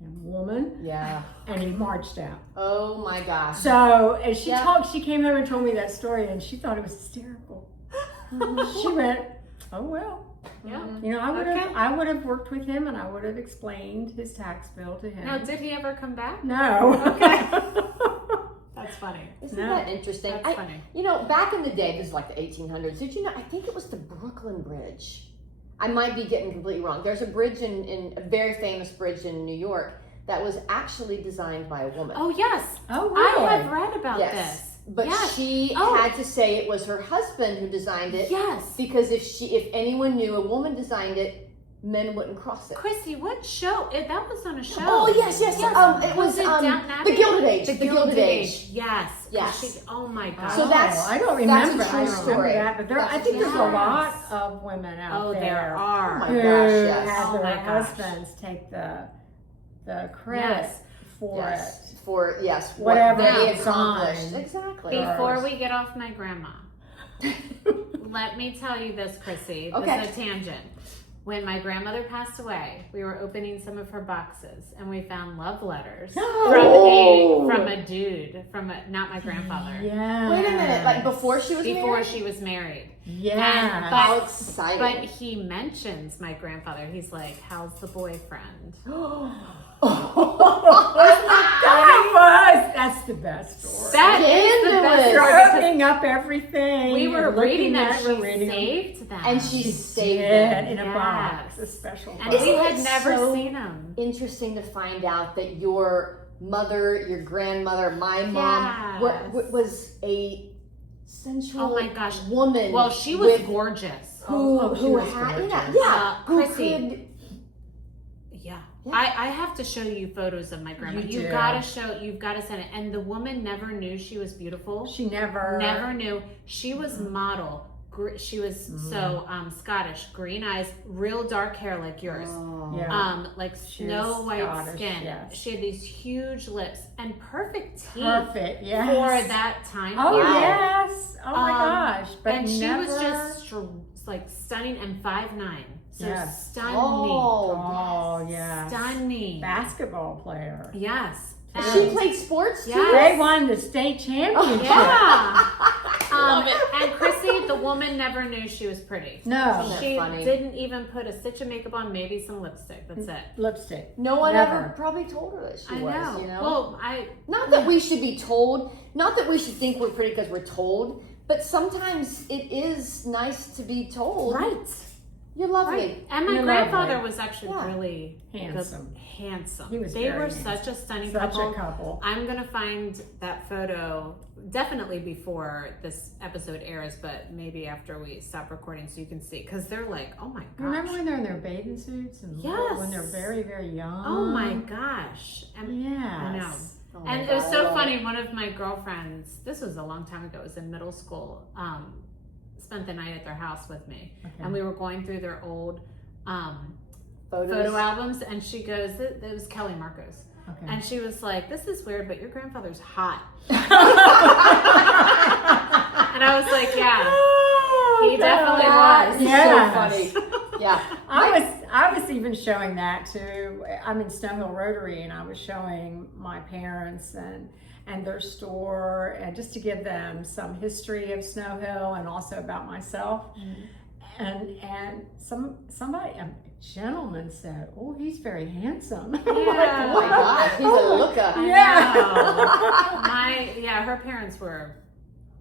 woman. Yeah. And he marched out. Oh my gosh. So as she talked, she came home and told me that story, and she thought it was hysterical. She went, oh well. Yeah. I would have worked with him, and I would have explained his tax bill to him. Now, did he ever come back? No. Okay. That's funny. Isn't that interesting? That's funny. Back in the day, this is like the 1800s. Did you know? I think it was the Brooklyn Bridge. I might be getting completely wrong. There's a bridge in a very famous bridge in New York that was actually designed by a woman. Oh yes. Oh really? I have read about this. But she had to say it was her husband who designed it. Yes. Because if anyone knew a woman designed it, men wouldn't cross it. Chrissy, what show? That was on a show. Oh yes. It was Downton Abbey? the Gilded Age. The Gilded Age. Yes. Yes. Oh my God. So that's I don't remember. That's a true I don't remember story. that, but I think there's a lot of women out there. There are. Oh my who gosh, yes. have Oh their my gosh. husbands take the credit for it. For Whatever what they they accomplished. designed. Exactly. Before we get off my grandma, let me tell you this, Chrissy. Okay. This is a tangent. When my grandmother passed away, we were opening some of her boxes, and we found love letters from a dude, not my grandfather. Yeah. Wait a minute, like before she was Before married? she was married. Yeah. How exciting. But he mentions my grandfather. He's like, how's the boyfriend? That's the best story. That is the best Scandalous. story We're because opening up everything. we were reading that. She reading them. saved them. And she saved Did, them. in a Yes. box, a special And box. we Isn't had it never so seen them. Interesting to find out that your mother, your grandmother, my mom Yes. was a sensual Oh my gosh. woman. Well, she was with- gorgeous. Oh, she who was had gorgeous. who Chrissy. could Yeah. Yeah. I have to show you photos of my grandma. You do. You've got to send it. And the woman never knew she was beautiful. She never Never knew. She was model. She was so Scottish, green eyes, real dark hair like yours. Oh. Yeah. Like She snow was white Scottish, skin. yes. She had these huge lips and perfect teeth Perfect, yes. for that time Oh, period. yes. Oh, my gosh. But and she never... was just like stunning and 5'9". So Yes. stunning. Oh, yeah. Stunning. Basketball player. Yes. She played sports too? Yes. They won the state championship. Yeah. And Chrissy, the woman never knew she was pretty. No. Isn't that She funny? didn't even put a stitch of makeup on, maybe some lipstick. That's it. Lipstick. No one Never. ever probably told her that she I was, know. you know? Well, Not that we should be told, not that we should think we're pretty because we're told, but sometimes it is nice to be told. right. You're lovely. Right. And my You're grandfather lovely. was actually Yeah. really Handsome. handsome. He was They very were handsome. such a stunning Such couple. a couple. I'm gonna find that photo definitely before this episode airs, but maybe after we stop recording so you can see, because they're like, oh my gosh. Remember when they're in their bathing suits and Yes. when they're very, very young? Oh my gosh. And Yes. I know. Oh my And God, it was I so love funny. it. One of my girlfriends, this was a long time ago, it was in middle school, spent the night at their house with me. Okay. And we were going through their old Photos. photo albums, and she goes, it was Kelly Marcos. Okay. And she was like, this is weird, but your grandfather's hot. And I was like, yeah, he definitely That was. is Yes. so funny. Yeah. I was even showing that to, I'm in Snow Hill Rotary, and I was showing my parents and their store, and just to give them some history of Snow Hill and also about myself. And somebody, a gentleman said, "Oh, he's very handsome." Oh my gosh, he's a looker. Yeah. Her parents were,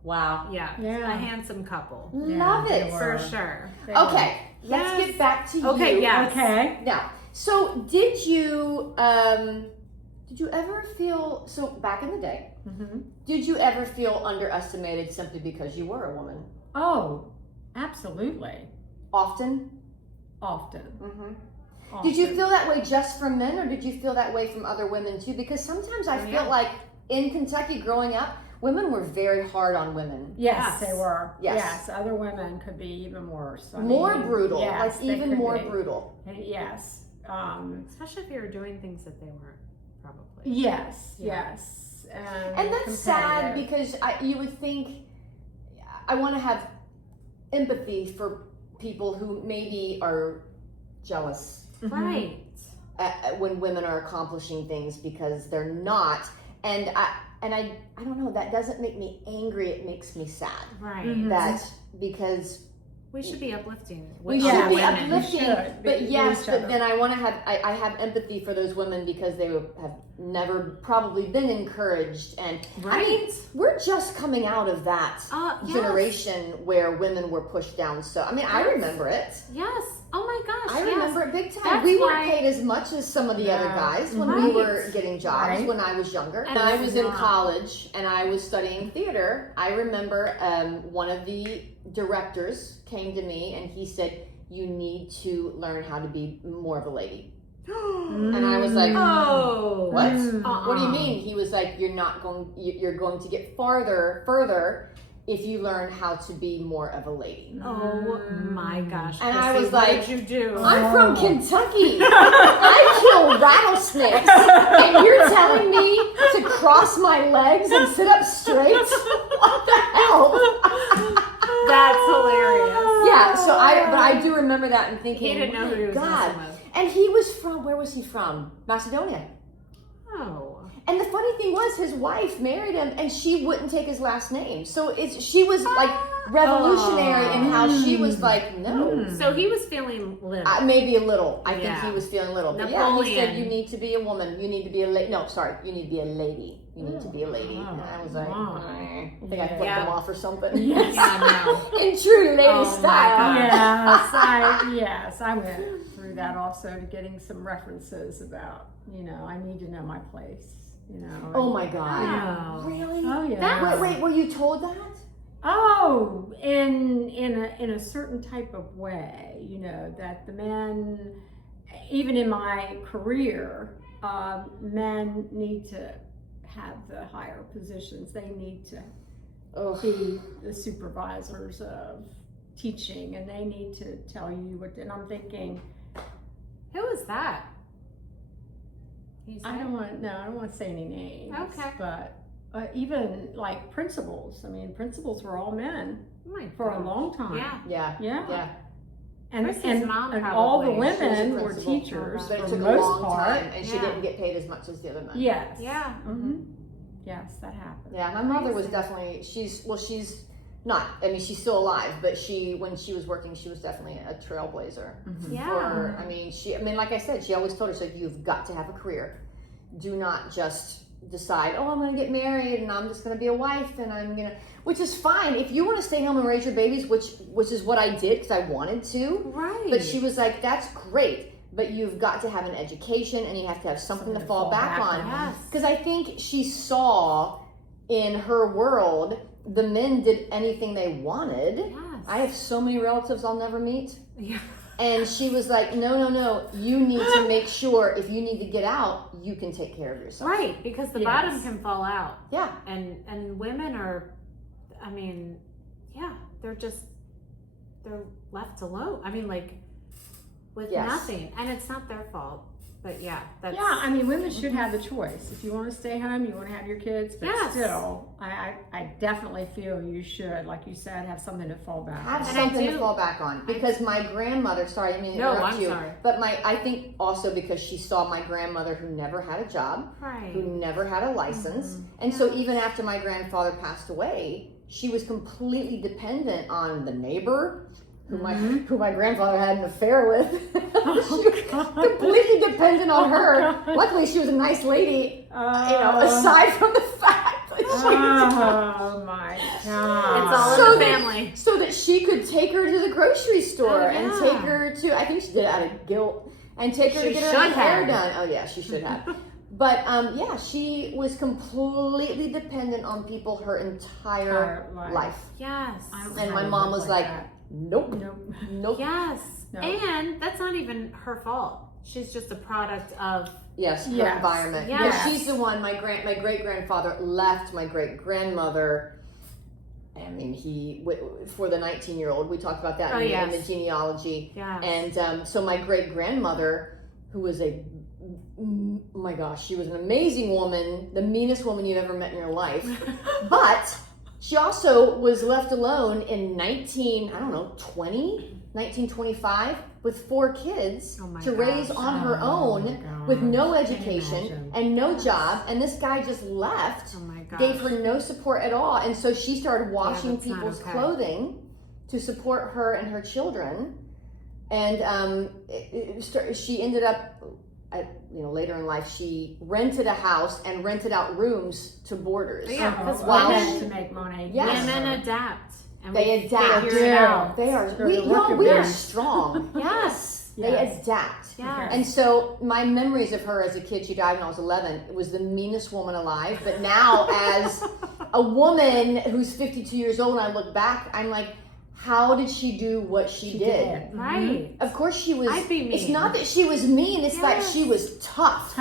Wow. a handsome couple. Love they it. were. For sure. They were. Okay, let's Yes. get back to Okay, you. yeah. Okay. Now, so did you ever feel, so back in the day, Mm-hmm. did you ever feel underestimated simply because you were a woman? Oh, absolutely. Often? Often. Mm-hmm. Did you feel that way just from men, or did you feel that way from other women too? Because sometimes I feel like in Kentucky growing up, women were very hard on women. Yes, they were. Yes. Other women could be even worse. I More mean, brutal, yes, like they even could more be. brutal. Yes. Especially if you were doing things that they weren't, probably. Yes, Yeah. yes. And that's sad because you would think, I want to have empathy for people who maybe are jealous Right. when women are accomplishing things because they're not. And I don't know, that doesn't make me angry, it makes me sad. Right. Mhm. That because We should be uplifting. we Yeah, should be women. uplifting, should but be yes, each but other. then I want to have, I have empathy for those women because they have never probably been encouraged. And Right. I mean, we're just coming out of that Yes. generation where women were pushed down. So, I mean, I remember it. Yes. Oh my gosh. I yes. remember it big time. That's We weren't why- paid as much as some of the other No. guys when Right. we were getting jobs Right. when I was younger. And And I was in not. college and I was studying theater. I remember one of the directors came to me and he said, "You need to learn how to be more of a lady." And I was like, Oh. "What? Mm. What do you mean?" He was like, "You're going to get further if you learn how to be more of a lady." Oh my gosh. And I Chrissy, was what like, did you do? I'm from Kentucky. I kill rattlesnakes. And you're telling me to cross my legs and sit up straight? What the hell? That's hilarious. Yeah, so I do remember that and thinking, He didn't know who he was God. messing with. And he was from, where was he from? Macedonia. Oh. And the funny thing was, his wife married him, and she wouldn't take his last name. So she was like revolutionary in how she was like, no. So he was feeling little. Maybe a little. I think Yeah. he was feeling a little. But yeah, he said, Napoleon. you need to be a woman. You need to be a lady. No, sorry. You need to be a lady. You need to be a lady. And I was like, I think I flipped Yeah. him off or something. Yes. Yeah, no. In true lady Oh, my style. God. Yes, I went through that also to getting some references about, I need to know my place, Oh my God. Oh. Really? Oh yeah. Wait, were you told that? Oh, in a certain type of way, that the men, even in my career, men need to have the higher positions. They need to Ugh. be the supervisors of teaching, and they need to tell you what. And I'm thinking, Who was that? He I said- don't want to say any names. Okay. But even like principals. I mean, principals were all men Oh my for a gosh. long time. Yeah. Yeah. Yeah. Yeah. And, Chrissy's mom and all the probably. She was a women were principal. teachers But for it the took a most long part. time, and she Yeah. didn't get paid as much as the other men. Yes. Yeah. Mm-hmm. Yes, that happened. Yeah, my mother was definitely, she's not, I mean, she's still alive, but when she was working, she was definitely a trailblazer. Mm-hmm. Yeah. Like I said, she always told her, you've got to have a career. Do not just decide, I'm going to get married and I'm just going to be a wife and I'm going to, which is fine. If you want to stay home and raise your babies, which is what I did because I wanted to. Right. But she was like, that's great, but you've got to have an education and you have to have something to fall back on. Yes. Because I think she saw in her world, the men did anything they wanted. Yes. I have so many relatives I'll never meet. Yeah. And she was like, no, you need to make sure if you need to get out, you can take care of yourself. Right, because the Yes. bottom can fall out. Yeah. And women are, I mean, yeah, they're left alone. I mean, like, with Yes. nothing. And it's not their fault. But yeah, that's... Yeah, I mean, women should have the choice. If you want to stay home, you want to have your kids, but Yes. still, I definitely feel you should, like you said, have something to fall back Have on. And I something to do- fall back on. Because my grandmother, sorry, I didn't mean to No, interrupt I'm you. sorry. But I think also because she saw my grandmother who never had a job, Right. who never had a license. And so even after my grandfather passed away, she was completely dependent on the neighbor who my grandfather had an affair with. She was completely dependent on her. Luckily, she was a nice lady, aside from the fact that she Oh my God. It's all So in the that- family. so that she could take her to the grocery store Oh, and yeah. take her to, I think she did it out of guilt, and take her She to get her should hair have. done. Oh yeah, she should have. But yeah, she was completely dependent on people her entire Entire life. life. Yes. I don't And know my how to mom live was like, that. nope, Nope. nope. Yes. No. And that's not even her fault. She's just a product of... Yes, her Yes. environment. Yes. But she's the one. My great grandfather left my great grandmother. I mean, for the 19-year-old. We talked about that Oh, in yes. the genealogy. Yeah. And so my great grandmother, who was oh my gosh, she was an amazing woman, the meanest woman you've ever met in your life. But she also was left alone in 1925 with 4 kids to raise on her own with no education and no job. And this guy just left, gave her no support at all. And so she started washing people's clothing to support her and her children. And she ended up, later in life, she rented a house and rented out rooms to boarders. Yeah, because women to make money. Yes. Women adapt. And they adapt. Figure it out. They are. We are strong. Yes. They adapt. Yes. And so my memories of her as a kid, she died when I was 11. It was the meanest woman alive. But now, as a woman who's 52 years old, and I look back, I'm like, how did she do what she did? Right. Of course she was. I'd be mean. It's not that she was mean. It's that she was tough.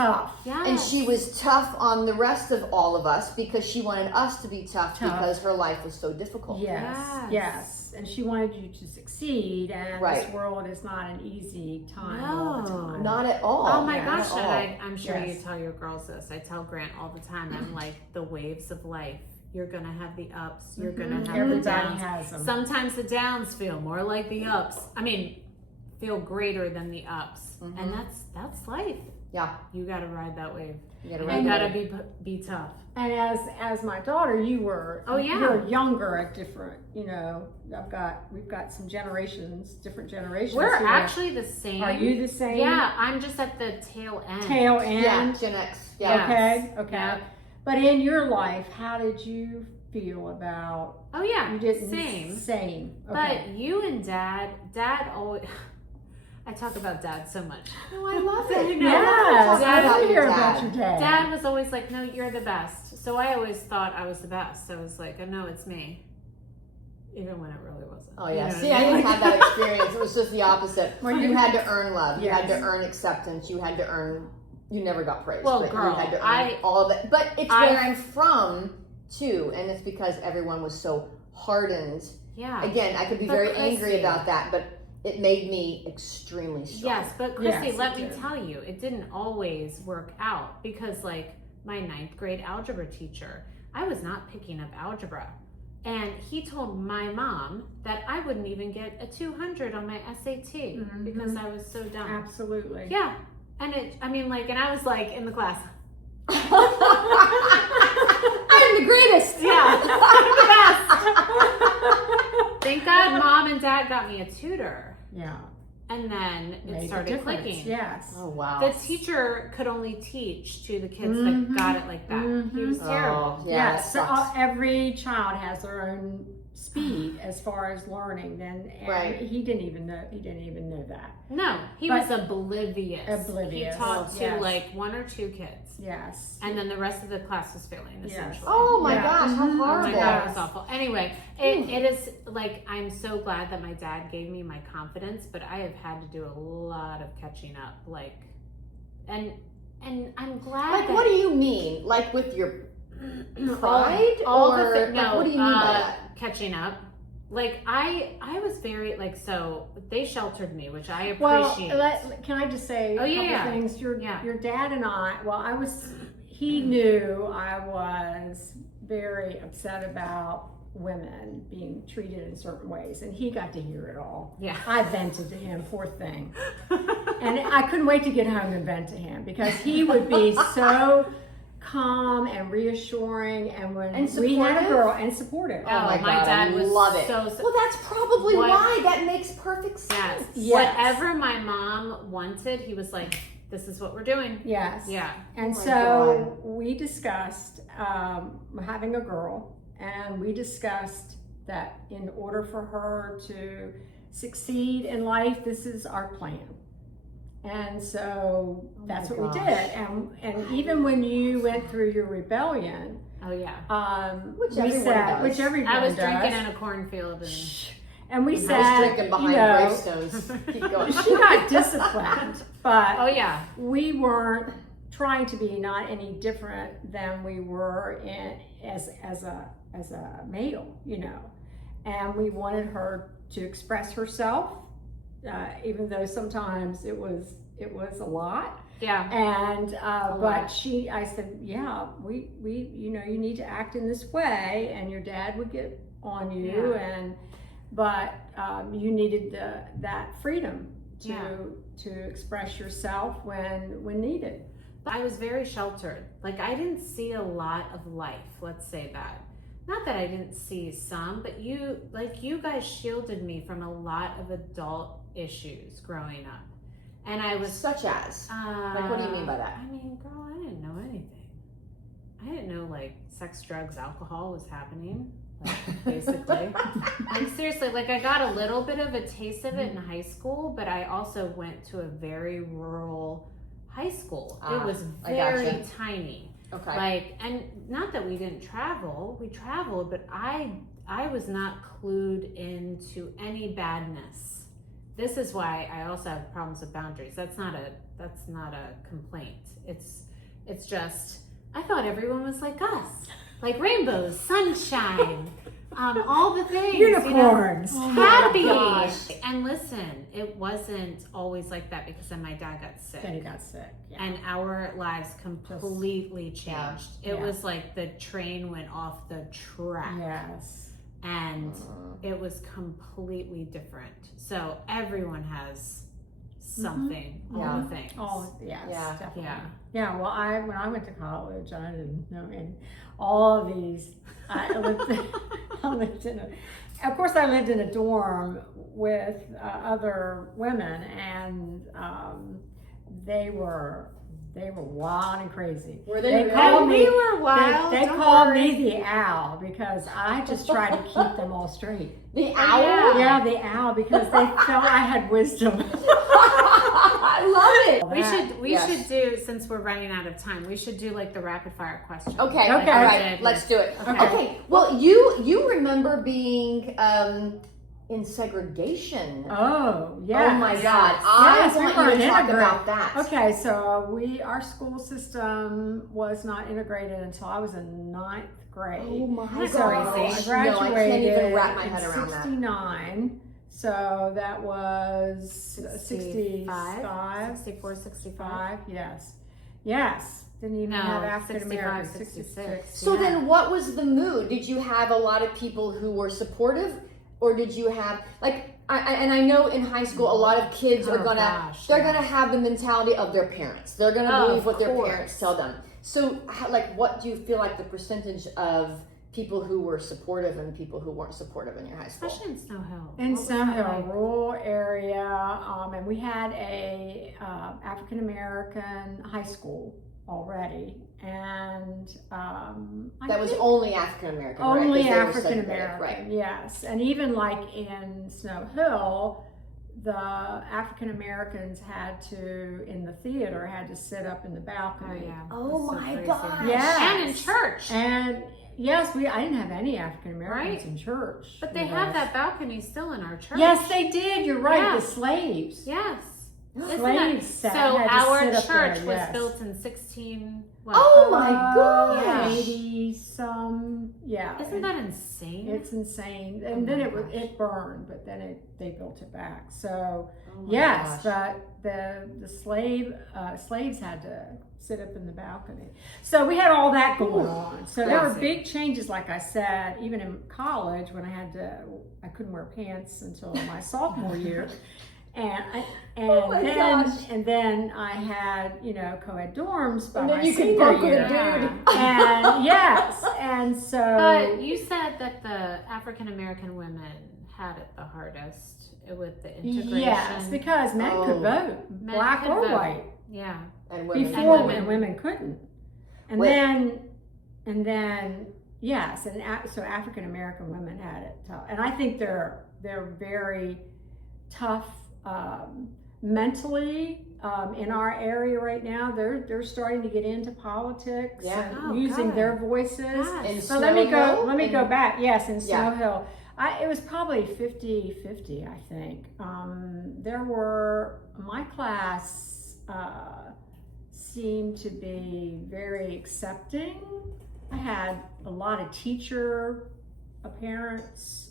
Yes. And she was tough on the rest of all of us because she wanted us to be tough. Because her life was so difficult. Yes. And she wanted you to succeed. And this world is not an easy time all the time. Not at all. Oh my gosh. And I'm sure you tell your girls this. I tell Grant all the time. I'm like, the waves of life. You're going to have the ups. You're going to have the downs. Has them. Sometimes the downs feel more like the ups. I mean, feel greater than the ups. And that's life. Yeah. You got to ride that wave. You got to be tough. And as my daughter, you were you're younger at different, we've got some different generations. We're here. actually the same. Are you the same? Yeah, I'm just at the tail end. Yeah, Gen X. Yeah. Okay. Yeah. But in your life, how did you feel about? Oh yeah, you didn't same. Okay. But you and Dad always. I talk about Dad so much. Oh, I love it. Yes, I love to hear about your dad. Dad was always like, "No, you're the best." So I always thought I was the best. I was like, "Oh no, it's me," even when it really wasn't. Oh yeah. See, I didn't have that experience. It was just the opposite. You had to earn love. You had to earn acceptance. You had to earn. You never got praise. Well, but girl, you had to earn all of it. But it's where I'm from too, and it's because everyone was so hardened. Yeah. Again, I could be very angry about that, but it made me extremely strong. Yes, but Chrissy, let me tell you, it didn't always work out because, like, my 9th grade algebra teacher, I was not picking up algebra. And he told my mom that I wouldn't even get a 200 on my SAT because I was so dumb. Absolutely. Yeah. And and I was like in the class. I'm the greatest. Yeah. I'm the best. Thank God Mom and Dad got me a tutor. Yeah. And then it started clicking. Yes. Oh, wow. The teacher could only teach to the kids that got it like that. He was terrible. Oh, yeah, yes. So every child has their own speed as far as learning. And he didn't even know that. No, he was oblivious. He taught to like 1 or 2 kids. Yes. And then the rest of the class was failing, essentially. Oh my gosh, how horrible. Oh my God, it was awful. Anyway, it is like, I'm so glad that my dad gave me my confidence, but I have had to do a lot of catching up. Like, and I'm glad. Like, what do you mean? Like with your pride? What do you mean by that? Catching up. Like, I was very, like, so they sheltered me, which I appreciate. Well, can I just say a couple things? Your dad and I, he knew I was very upset about women being treated in certain ways, and he got to hear it all. Yeah. I vented to him, poor thing. And I couldn't wait to get home and vent to him because he would be so calm and reassuring, and when we had a girl, and supportive. Oh my God, dad was love it. So well, that's probably why. That makes perfect sense. Yes. Whatever my mom wanted, he was like, this is what we're doing. Yes. Yeah. And so we discussed having a girl, and we discussed that in order for her to succeed in life, this is our plan. And so that's what we did. And even when you went through your rebellion, which everyone does. I was drinking in a cornfield, and we said, I was drinking behind gravestones. Keep going. She got disciplined, but we weren't trying to be not any different than we were as a male, and we wanted her to express herself. Even though sometimes it was a lot. Yeah. And but I said, yeah, we you need to act in this way, and your dad would get on you, but you needed that freedom to express yourself when needed. I was very sheltered. Like, I didn't see a lot of life, let's say that. Not that I didn't see some, but you guys shielded me from a lot of adult issues growing up. And I was... Such as? Like, what do you mean by that? I mean, girl, I didn't know anything. I didn't know, like, sex, drugs, alcohol was happening, like, basically. Like, seriously, like, I got a little bit of a taste of it in high school, but I also went to a very rural high school. It was very tiny. Okay. Like, and not that we didn't travel, we traveled, but I was not clued into any badness. This is why I also have problems with boundaries. That's not a complaint. It's just, I thought everyone was like us, like rainbows, sunshine, all the things, unicorns, happy. And listen, it wasn't always like that, because then my dad got sick. Then he got sick, and our lives completely changed. It was like the train went off the track. Yes. And it was completely different. So everyone has something, all the things. Oh, yes, definitely. Yeah. Well, when I went to college, I didn't know any. All of these, I lived in a dorm with other women, and they were wild and crazy. Were they? We were wild. They called me the owl, because I just tried to keep them all straight. The owl? Yeah, the owl, because they felt I had wisdom. I love it. We should do, since we're running out of time, we should do like the rapid fire question. Okay. All right. Let's do it. Okay. Well, you remember being in segregation. Oh, yeah. Oh my God. Yes, I we want were you to talk integrated. about that. Okay, so our school system was not integrated until I was in 9th grade. Oh my That's God. crazy. I graduated I can't even wrap my head around that. 69. So that was 65. 64, 65. Yes. Didn't even have No, African 65, Americans. 66. So then what was the mood? Did you have a lot of people who were supportive, or did you have, like, I know in high school a lot of kids are gonna have the mentality of their parents. They're gonna believe what their parents tell them. So what do you feel like the percentage of people who were supportive and people who weren't supportive in your high school? Especially in Snow Hill. In Snow Hill, rural area, and we had a African American high school already, and that was only African American. Only right? African American, right? Yes, and even like in Snow Hill, the African Americans had to, in the theater, had to sit up in the balcony. Oh yeah. Oh my gosh. Yes. And in church. And yes, I didn't have any African Americans in church. But they have that balcony still in our church. Yes, they did. You're right. Yeah. The slaves. Yes. Slaves. So had to our sit up church there, was yes. built in 16. What? Oh my gosh. 80 some. Yeah. Isn't that insane? It's insane. Oh And then my it burned, but then they built it back. So Oh my yes, gosh. but the slaves had to sit up in the balcony. So we had all that going on. So there were Crazy. big changes, like I said, even in college when I couldn't wear pants until my sophomore year. And then I had, co-ed dorms by And my then you could senior bunk with year. a dude. And yes, and so. But you said that the African American women had it the hardest with the integration. Yes, because men could vote, Men black could or vote. white. Yeah. And women. Before And women. women couldn't. And Wait. then yes, so African American women had it tough, and I think they're very tough mentally. In our area right now, they're starting to get into politics and using good. their voices. Yes. In So let me Snow go Hill? back. Yes, in Snow Hill. It was probably 50-50, I think. My class seemed to be very accepting. I had a lot of teacher parents,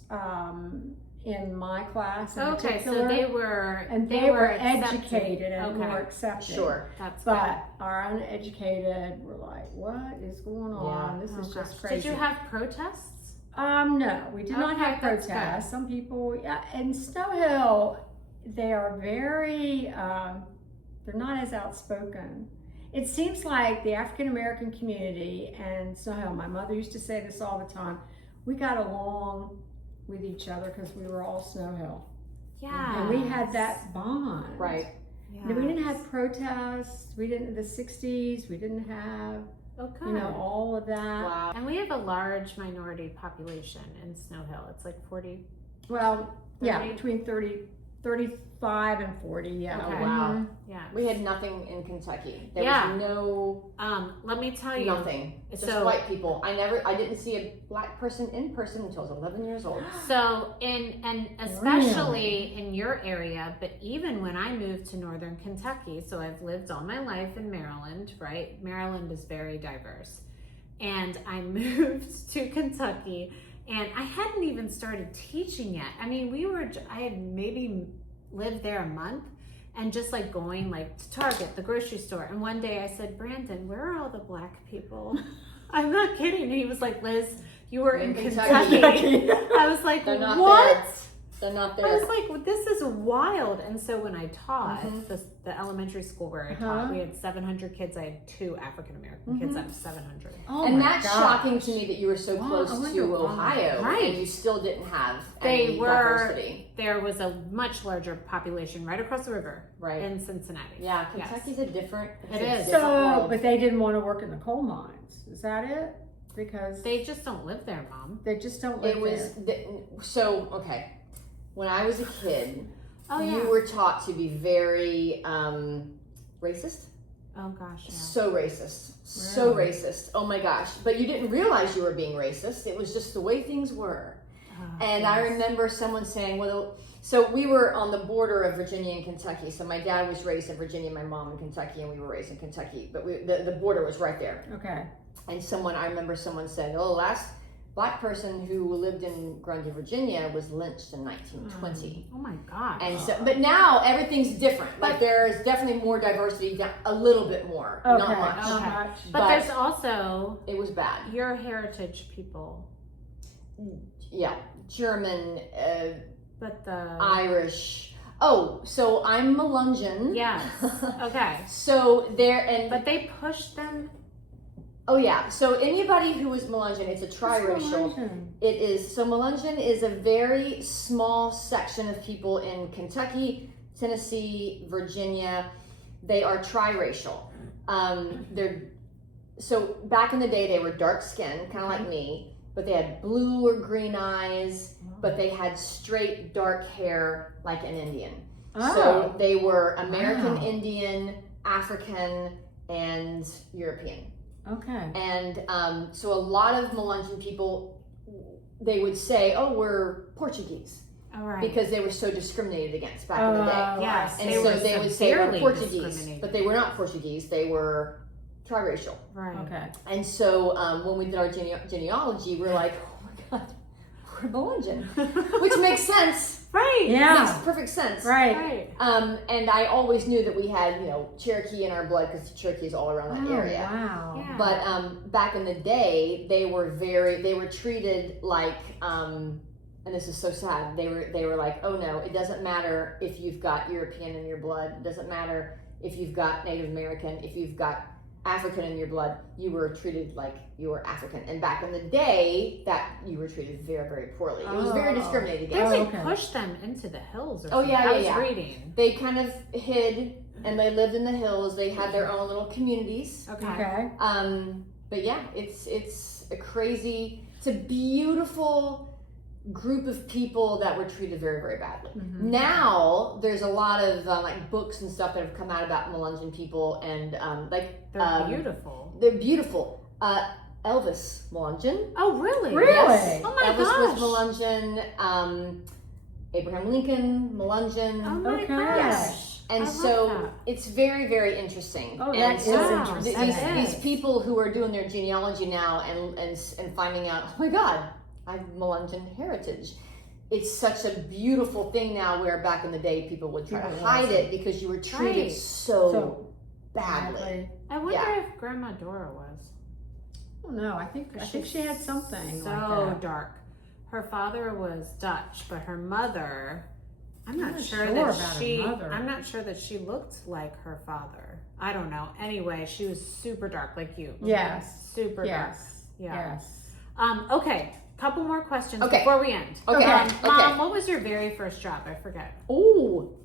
in my class in Okay, particular. so they were accepted. educated and Okay. more accepted. Sure. That's But our uneducated were like, what is going on? This is just crazy. Did you have protests? No, we did not Okay, have that's protests. Some people, yeah, in Snow Hill, they are very, they're not as outspoken. It seems like the African American community and Snow Hill, my mother used to say this all the time, we got along with each other because we were all Snow Hill. Yeah. And we had that bond. Right. And we didn't have protests. We didn't, the 60s, we didn't have, Okay. you know, all of that. Wow. And we have a large minority population in Snow Hill. It's like 40. Well, yeah, 30? between 35 and 40, yeah. Okay. Wow. Mhm. Yeah. We had nothing in Kentucky. There Yeah. was no Let me tell you. nothing. Just So- white people. I didn't see a black person in person until I was 11 years old. So and especially in your area, but even when I moved to Northern Kentucky, so I've lived all my life in Maryland, right? Maryland is very diverse. And I moved to Kentucky and I hadn't even started teaching yet. I mean, I had maybe lived there a month and just like going like to Target, the grocery store. And one day I said, Brandon, where are all the black people? I'm not kidding. And he was like, Liz, you were in Kentucky. I was like, They're not what? there. They're not there. I was like, well, this is wild. And so when I taught Mhm. the elementary school where I taught, we had 700 kids. I had 2 African American kids out of 700. Oh and my that's gosh. shocking to me that you were so Wow, close I wonder to why. Ohio Right. and you still didn't have They any were- diversity. There was a much larger population right across the river Right. in Cincinnati. Yeah, Yes. Kentucky's a different. It it's a is. different So, world. but they didn't want to work in the coal mines. Is that it? Because They just don't live there, Mom. they just don't live It was so okay. When I was a kid, Oh, yeah. you were taught to be very racist. Oh, gosh, yeah. So racist. So Really? racist. Oh my gosh. But you didn't realize you were being racist. It was just the way things were. Oh, And I yes. remember someone saying, well, so we were on the border of Virginia and Kentucky. So my dad was raised in Virginia, my mom in Kentucky, and we were raised in Kentucky. But the border was right there. Okay. And I remember someone said, oh, the last black person who lived in Grundy, Virginia was lynched in 1920. Oh, my gosh. And so, but now everything's different. Like there's definitely more diversity, a little bit more, Okay. not much. Not Okay. much. But there's also It was bad. your heritage people. Yeah, German, But the... Irish. Oh, so I'm Melungeon. Yes. Okay. So there and But they pushed them. oh yeah. So anybody who is Melungeon, it's a triracial. It is so Melungeon is a very small section of people in Kentucky, Tennessee, Virginia. They are triracial. They're so back in the day they were dark skinned, kind of like me, but they had blue or green eyes, but they had straight dark hair like an Indian. So they were American Wow. Indian, African, and European. Okay. And so a lot of Melungeon people, they would say, oh, we're Portuguese, All right. because they were so discriminated against back in the day. Yes. And they so were they would say we're severely Portuguese, discriminated. but they were not Portuguese, they were triracial. Right. Okay. And so when we did our genealogy, we're like, oh my God, we're Melungeon, which makes sense. Right. Yeah. Makes perfect sense. Right. Right. And I always knew that we had, Cherokee in our blood because Cherokee is all around that Oh, area. wow. Yeah. But back in the day, they were treated like, and this is so sad. They were like, oh no, it doesn't matter if you've got European in your blood. It doesn't matter if you've got Native American. If you've got African in your blood, you were treated like you were African. And back in the day, that you were treated very, very poorly. It was very discriminated They against. like okay. pushed them into the hills or Oh, something. yeah, I yeah, was yeah. reading. They kind of hid and they lived in the hills. They had their own little communities. Okay. But yeah, it's a beautiful group of people that were treated very, very badly. Mhm. Now there's a lot of like books and stuff that have come out about Melungeon people, and They're beautiful. They're beautiful. Elvis Melungeon. Oh, really? Really? Yes. Oh my Elvis gosh. was Melungeon. Abraham Lincoln, Melungeon. Oh my Okay. gosh. Yes. And I love so that. it's very, very interesting. Oh, and that is so interesting. That these is. people who are doing their genealogy now and finding out, oh my God, I have Melungeon heritage. it's such a beautiful thing now, where back in the day people would try to hide it because you were treated so badly. I wonder Yeah. if Grandma Dora was. Oh no, I think she had something so like that. dark. Her father was Dutch, but her mother, I'm not sure about that her she. mother. I'm not sure that she looked like her father. I don't know. Anyway, she was super dark, like you. Yes. Super dark. Yes. Yeah. Yes. Okay. Couple more questions Okay. before we end. Okay. Mom, what was your very first job? I forget. Ooh.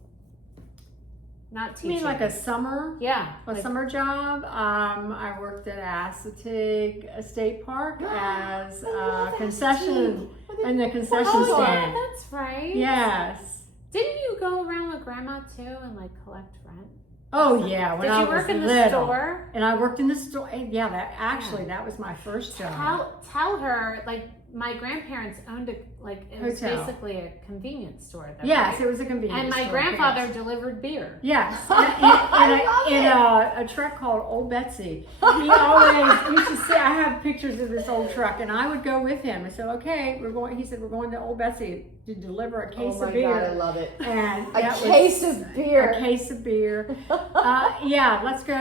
Not You teaching. mean like a summer? Yeah. A summer job. I worked at Assateague State Park as a concession in the concession Oh, yeah, stand. that's right. Yes. Didn't you go around with Grandma too and like collect rent? Oh yeah. When Did I you work was in the little. store? And I worked in the store. Yeah, that was my first job. Tell her, like, my grandparents owned it was Hotel. basically a convenience store. Yes, it was a convenience And my store, grandfather yes. delivered beer. Yes, I in a truck called Old Betsy. He always used to say, I have pictures of this old truck, and I would go with him. I said, okay, he said, we're going to Old Betsy to deliver a case of beer. God, I love it. And A case of beer. A case of beer. Yeah, let's go,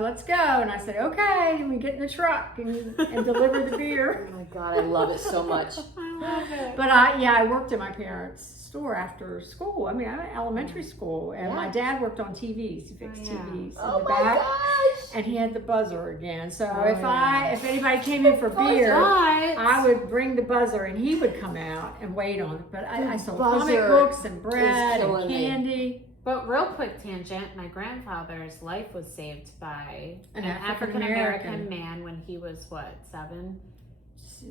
let's go. And I said, okay, and we get in the truck and deliver the beer. Oh my God, I love it so much. I love it. But I worked at my parents' store after school. I mean, I went to elementary school, and my dad worked on TVs. He fixed TVs in Oh the my back, gosh. and he had the buzzer again. So Oh, if anybody came in for beer, Right. I would bring the buzzer, and he would come out and wait on it. But I sold comic buzzer books and bread and killing me. candy. But real quick tangent, my grandfather's life was saved by An an African-American. African man when he was, 7?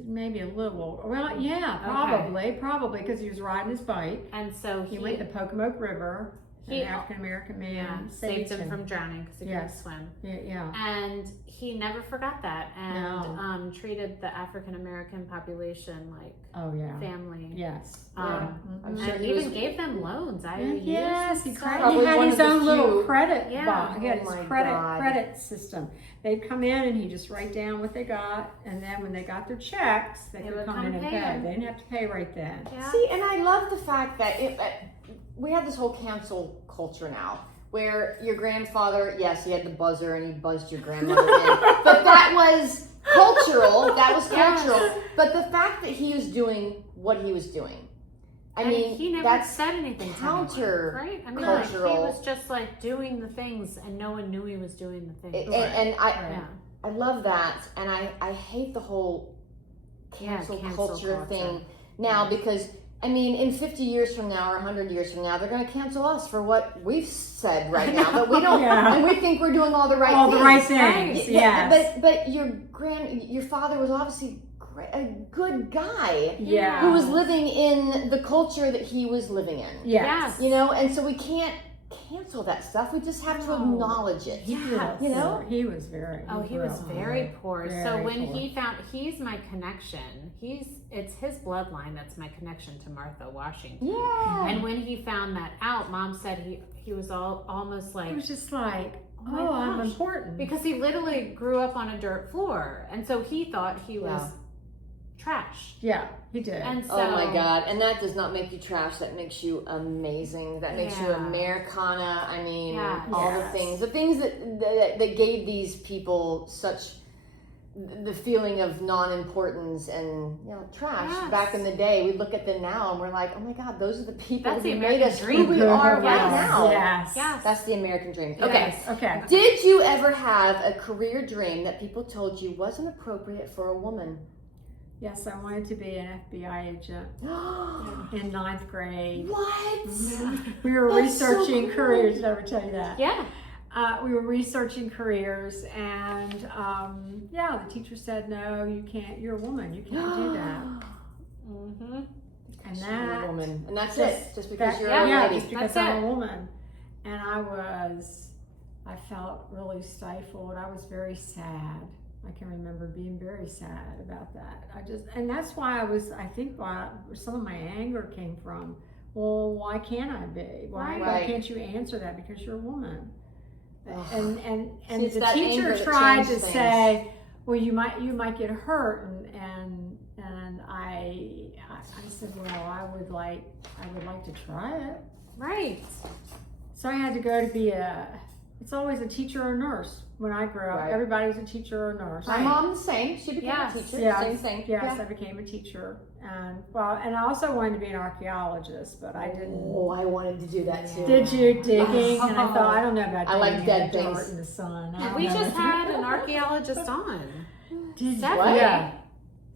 Maybe a little. Well, yeah, probably because he was riding his bike. And so He went to the Pocomoke River. He- An African American man saved him from drowning because he couldn't swim. Yeah. And he never forgot that, and No. treated the African American population like Oh yeah. family. Yes. I'm And sure he even was- gave them loans. Yes, he cried. Probably had one his of the own little few. credit Yeah. box. He had Oh his my credit God. credit system. They'd come in and he'd just write down what they got, and then when they got their checks, they They could would come come in and pay pay. him. They didn't have to pay right then. Yeah. See, and I love the fact that we have this whole cancel culture now, where your grandfather, yes, he had the buzzer and he buzzed your grandmother in, but that was cultural. That was cultural. Yes. But the fact that he was doing what he was doing, I And mean, he never that's said anything counter to anyone, right? I mean, like, he cultural. was just like doing the things, and no one knew he was doing the things. and yeah. I love that, and I hate the whole cancel culture thing now, because I mean, in 50 years from now or 100 years from now, they're going to cancel us for what we've said right now, but we don't, and we think we're doing all the right things. The right things. Yes. But your father was obviously a good guy. Yeah. Who was living in the culture that he was living in. Yes. You know, and so we can't cancel that stuff. We just have to acknowledge it. He was, You know? he was very. He was very poor. So Very when poor. he's my connection. It's his bloodline that's my connection to Martha Washington. Yeah. And when he found that out, Mom said he was almost like, It was just like, my I'm gosh. important. because he literally grew up on a dirt floor, and so he thought he was trash. Yeah, he did. And so, Oh my God. And that does not make you trash. That makes you amazing. That makes you Yeah. Americana. I mean, Yes. all the things that gave these people such the feeling of non-importance and, trash. Yes. Back in the day, we look at them now and we're like, oh my God, those are the people That's the who made American us dream. who we are right Yes. now. Yes. Yes. That's the American dream. Yes. Okay. Okay. Did you ever have a career dream that people told you wasn't appropriate for a woman? Yes, I wanted to be an FBI agent in 9th grade. What? We were That's so researching cool. careers. Did I ever tell you that? Yeah. We were researching careers, and the teacher said, "No, you can't. You're a woman. You can't do that." Mm-hmm. And You're that, a woman, and that's just- it. Just because that- you're yeah, a lady. just because That's I'm it. a woman, and I felt really stifled. I was very sad. I can remember being very sad about that. And that's why I think why some of my anger came from. Well, why can't I be? Why Right. can't you answer that? Because you're a woman. Ugh. And See, it's the that anger teacher that tried changed to things. say, well, you might get hurt, and and I said, well, I would like to try it. Right. So I had to go to be it's always a teacher or a nurse. When I grew up, Right. everybody was a teacher or a nurse. My mom the same. She became Yes. a teacher. Yes. Same thing. Yes, I became a teacher, and I also wanted to be an archaeologist, but I didn't. Oh, I wanted to do that too. Did you digging? And I thought, I don't know about I like digging dead in the dirt things. in the sun. I don't We know just about had an archaeologist on. Did Stephanie. Yeah.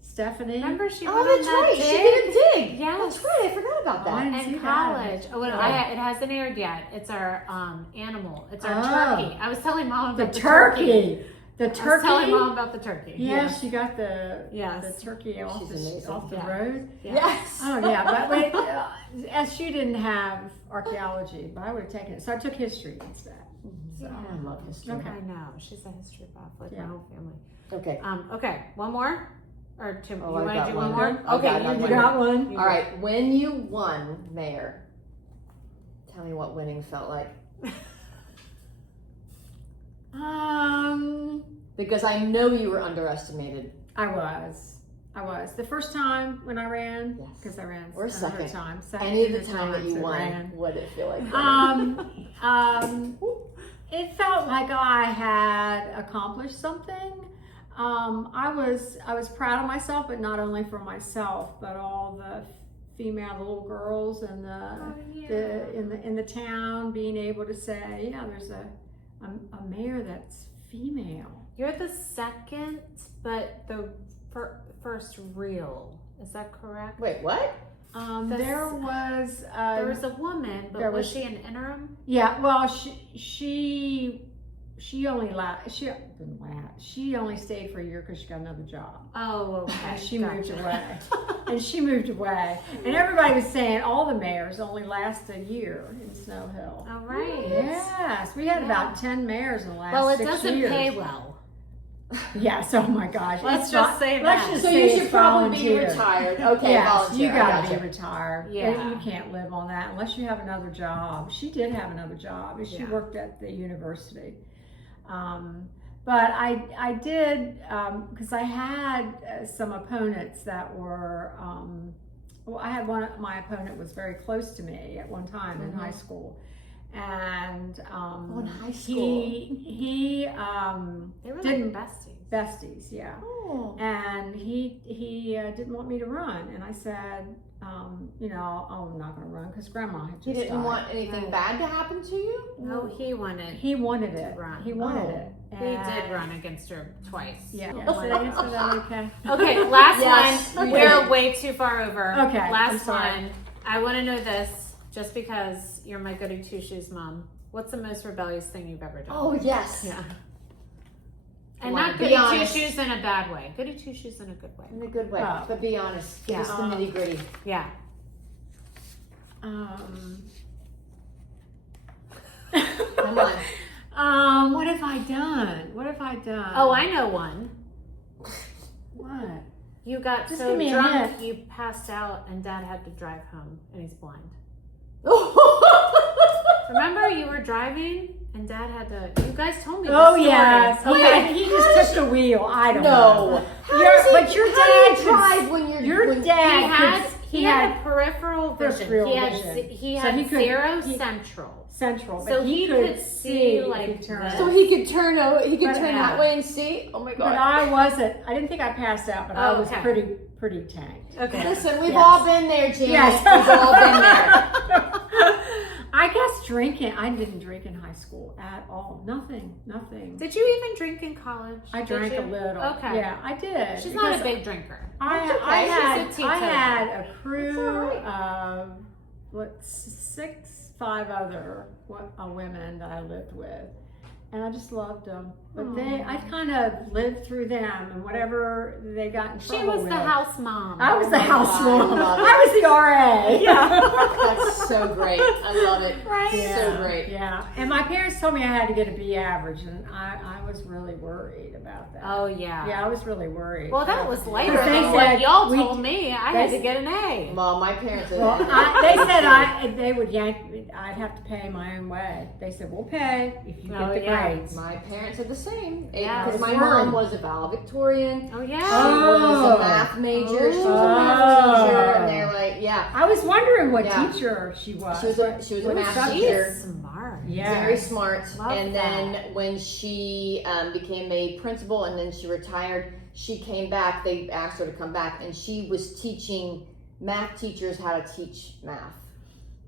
Stephanie. Remember she Oh, went that's on that right. She dig? did a dig. Yes. That's right. I forgot about Oh, I that. didn't see In that. college. Oh, well, it hasn't aired yet. It's our animal. It's our Oh. turkey. I was telling Mom The about the turkey. The I was turkey. telling Mom about the turkey. Yes, you got the Yes. turkey off She's the amazing. Yeah. road. Yes. Oh yeah, but wait, as she didn't have archaeology, but I would have taken it. So I took history instead. So, I love history. Okay. I know. She's a history buff, like Yeah. my whole family. Okay. Okay, one more? Or two? Oh, You I want got to do one. one more? I Okay, got you one. do You got one. You All do. right. When you won mayor, tell me what winning felt like. Because I know you were underestimated. I was. The first time when I ran, Yes. because I ran Or another second. time. Any of the times time that you I won, ran. what did it feel like? It felt like I had accomplished something. I was proud of myself, but not only for myself, but all the female little girls and in the town being able to say, yeah, there's a mayor that's female. You're the second, but the first real. Is that correct? Wait, what? There was There was a woman, but there was was- she an interim? yeah. Well, she only she only stayed for a year because she got another job. Oh, okay. And she Gotcha. moved away. And everybody was saying all the mayors only last a year in Snow Hill. All right. Yes, we had about 10 mayors in the last Well, it 6 doesn't years. pay well. Yes, oh my gosh. Let's It's just not- say let's that. just So say you it's should probably be volunteer. retired. Okay, Yes, volunteer. you I gotta gotcha. be retired. Yeah. You can't live on that unless you have another job. She did have another job, and she Yeah. worked at the university. But I did, because I had some opponents that were, I had my opponent was very close to me at one time in high school. And in high school. he They were didn't like besties. besties, yeah. Oh. And he didn't want me to run, and I said, I'm not going to run because Grandma had just He didn't died. want anything bad to happen to you? No, he wanted. He wanted it. run. He wanted Oh. it. He did run against her twice. Yeah. He Did I wanted- answer that okay? Okay, last Yes, one. you We're did. way too far over. Okay, I'm Last sorry. one. I want to know this just because you're my goody two shoes mom. What's the most rebellious thing you've ever done? Oh, yes. Yeah. Come And on, not be goody two honest. shoes in a bad way. Goody two shoes in a good way. In a good way. Oh. But be honest. Give Yeah. us the nitty gritty. Yeah. Come on. What have I done? Oh, I know one. What? You got Just so give me a drunk hint. you passed out and Dad had to drive home and he's blind. Remember you were driving and Dad had to. You guys told me. Oh this yes. story. Okay. He just took the wheel. I don't know. No. How Your- does he, but your how dad do you could- drive when you're Your when, dad He had a peripheral vision. Peripheral He had vision. he So had he could- zero he- central. central, but So he could see if like he turned. this. So he could turn But, turn yeah. that way and see. Oh my But god. I wasn't. I didn't think I passed out, but I Oh, was okay. pretty tanked. Okay. Listen, we've Yes. all been there, Janet. Yes. We've all been there. I guess drinking. I didn't drink in high school at all. Nothing. Did you even drink in college? I Did drank you? a little. Okay. Yeah, I did. She's not a because big drinker. I That's okay. had She's a I teetotaler. had a That's crew all of 5 other women that I lived with, and I just loved them. But I kind of lived through them, and whatever they got in trouble She was with. the house mom. I was the my house God, mom. I love it. I was the RA. Yeah. That's so great. I love it. Right. So great. Yeah. And my parents told me I had to get a B average, and I was really worried about that. Oh yeah. Yeah, I was really worried. Well, that was later Because they than what said y'all we- told me. I had they- to get an A. Mom, my parents are Well, they said they would yank me. I'd have to pay my own way. They said, we'll pay if you Oh, get the yeah. grades. My parents are the same. Yeah. Because my Word. mom was a valedictorian. Oh yeah. She was a Oh. math major. She was a math teacher, and they're like, yeah. I was wondering what teacher she was. She was a math She teacher. is smart. Yeah. Very smart. Love and that. then when she became a principal and then she retired, she came back. They asked her to come back, and she was teaching math teachers how to teach math.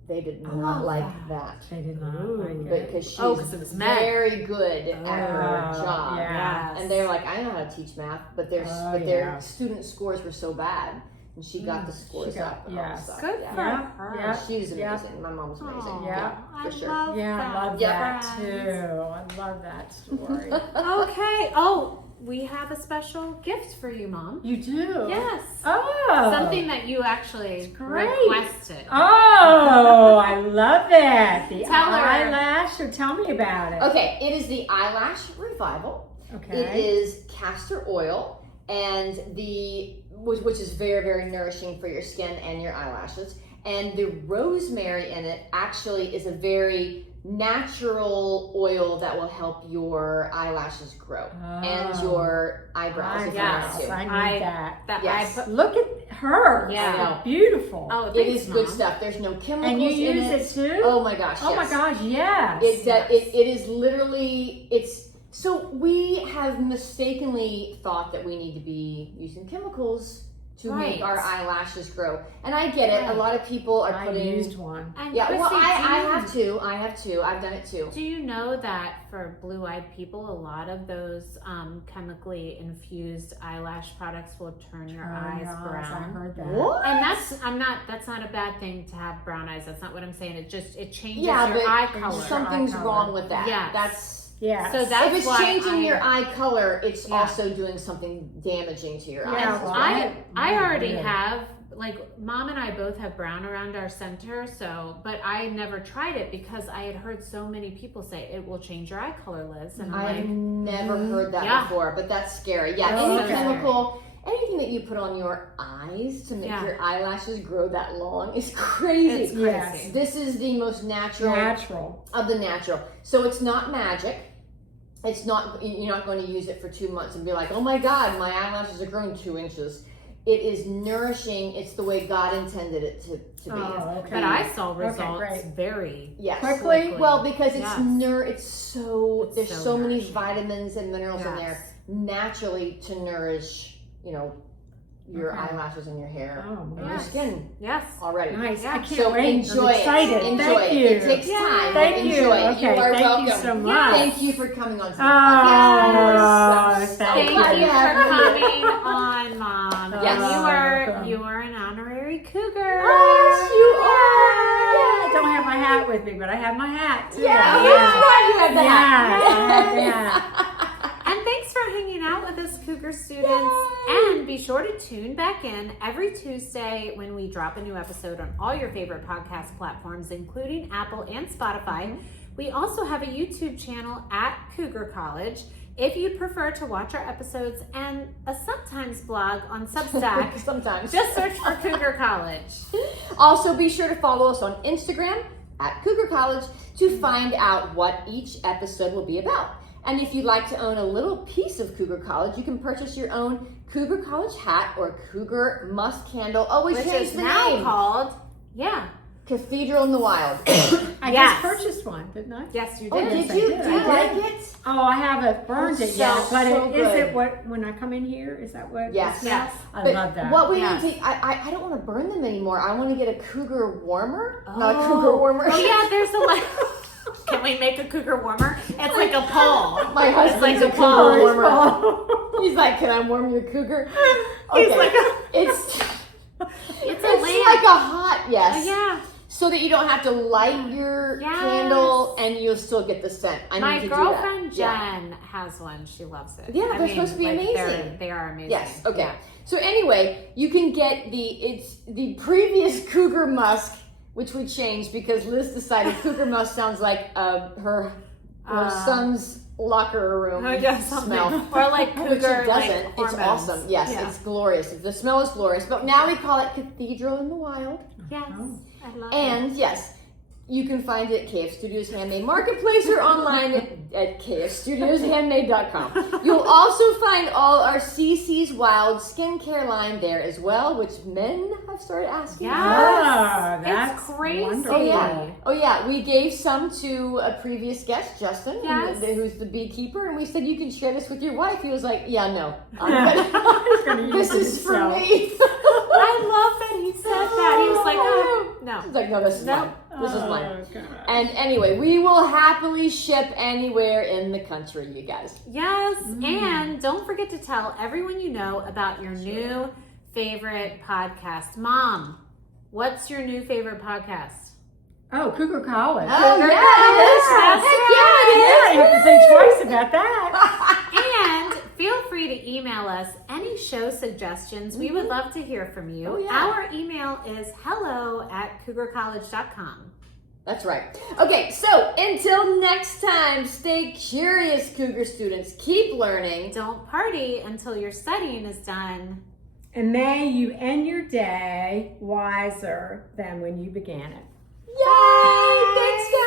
They did not like that. They did not like it. Because she's 'cause it was math. very good at her job. Yeah. And they were like, I know how to teach math, but their student scores were so bad. And she got the scores up and all that stuff. Good for her. Yeah. She's amazing. My mom was amazing. Aw, Yeah, I for sure. love I love Yeah. that too. I love that story. Okay. Oh, we have a special gift for you, Mom. You do? Yes. Oh. Something that you actually great. requested. Oh, I love it. The Tell her. eyelash. So tell me about it. Okay, it is the Eyelash Revival. Okay. It is castor oil, and which is very, very nourishing for your skin and your eyelashes. And the rosemary in it actually is a very natural oil that will help your eyelashes grow and your eyebrows. if you want Yes, to. I need that. Yes. Look at her. Yeah. So beautiful. Oh, It thanks, is good Mom. stuff. There's no chemicals And you in use it too? Oh my gosh, Oh yes. my gosh, yes. It is literally, so we have mistakenly thought that we need to be using chemicals to make our eyelashes grow. And I get it. A lot of people are I putting... used one. And Yeah, well, Chrissy, I have too. I've done it too. do you know that for blue-eyed people, a lot of those chemically infused eyelash products will turn your eyes I brown? heard that. What? And that's not a bad thing to have brown eyes. That's not what I'm saying. It changes Yeah, your but eye color. something's Eye color. wrong with that. Yes. That's... Yeah. So that's if it's why changing your eye color, it's Yeah. also doing something damaging to your Yeah, eyes. well, I already Yeah. have, like, Mom and I both have brown around our center, but I never tried it because I had heard so many people say it will change your eye color, Liz. And I'm I've like, never heard that Yeah. before, but that's scary. Yeah, Oh, any okay. chemical, anything that you put on your eyes to make Yeah. your eyelashes grow that long is crazy. it's crazy. Yes. This is the most natural of the natural. So it's not magic. It's not, you're not going to use it for 2 months and be like, oh my God, my eyelashes are growing 2 inches. It is nourishing. It's the way God intended it to be. Oh, okay. But I saw results great. very Yes. Quickly? Well, because it's Yes. it's so, It's there's so so many nourishing. vitamins and minerals in there Yes. naturally to nourish, your Okay. eyelashes and your hair Oh, and your Yes. skin Yes. already. Nice. I Yeah. can't So wait. enjoy I'm excited. it. Enjoy Thank it. you. It takes Yay. time. Thank but you. enjoy it. Okay, You are thank welcome. you so much. Thank you for coming on to the Oh, podcast. thank Thank you. glad you to have for you. coming on, Mom. Yes. And you are an honorary cougar. Yes, you are. I don't have my hat with me, but I have my hat too. Yeah, Yeah. that's right. You have the hat. Yeah. And thanks for hanging out with us, Cougar students. And be sure to tune back in every Tuesday when we drop a new episode on all your favorite podcast platforms, including Apple and Spotify. We also have a YouTube channel at Cougar College. If you'd prefer to watch our episodes and a sometimes blog on Substack, Sometimes. just search for Cougar College. Also, be sure to follow us on Instagram at Cougar College to find out what each episode will be about. And if you'd like to own a little piece of Cougar College, you can purchase your own Cougar College hat or Cougar Musk candle. Oh, we Which changed is the now name. called, Cathedral in the Wild. I Yes. just purchased one, didn't I? Yes, you Oh, did. did you? did. Do you I like it? Oh, I haven't burned Oh, it yet, so- but so is good. it what when I come in here? Is that what? Yes. it smells? Yes. I But love that. what we Yes. need to, I don't want to burn them anymore. I want to get a Cougar warmer. Not a Oh. Cougar warmer. Oh yeah, there's a Can we make a cougar warmer? It's like a pole. My It's husband's like a a Cougar pole. warmer. He's like, can I warm your Cougar? He's Okay. like It's It's a lamp. like a hot yes. Oh, yeah. So that you don't have to light your Yes. candle and you'll still get the scent. I My need to girlfriend do that. Jen has one. She loves it. Yeah, I they're mean, supposed to be like, amazing. They are amazing. Yes. Okay. Yeah. So anyway, you can get the previous Cougar Musk, which we changed because Liz decided Cougar Musk sounds like her son's locker room Yeah, something. smell. Or like Which cougar, it doesn't. like It's hormones. awesome. Yes, Yeah. it's glorious. The smell is glorious. But now we call it Cathedral in the Wild. Yes. Oh. I love it. And yes, You can find it at KF Studios Handmade Marketplace or online at kfstudioshandmade.com. You'll also find all our CC's Wild skincare line there as well, which men have started asking Yes. Ah, that's It's crazy. wonderful. Oh yeah, we gave some to a previous guest, Justin, Yes. who's the beekeeper, and we said you can share this with your wife. He was like, "Yeah, no, He's gonna use this is for himself. me." I love that he said that. He was like, oh, no. He's like, "No, this is mine. This is mine." Oh, gosh. And anyway, we will happily ship anywhere in the country, you guys. Yes, and don't forget to tell everyone you know about your new favorite podcast. Mom, what's your new favorite podcast? Oh, Cougar College. Oh, Cougar yeah, College. it is. Heck yeah, Yeah, you it have to is. think twice about that. And feel free to email us any show suggestions. We would love to hear from you. Oh, yeah. Our email is hello@cougarcollege.com. That's right. Okay, so until next time, stay curious, Cougar students. Keep learning. Don't party until your studying is done. And may you end your day wiser than when you began it. Yay! Thanks, guys.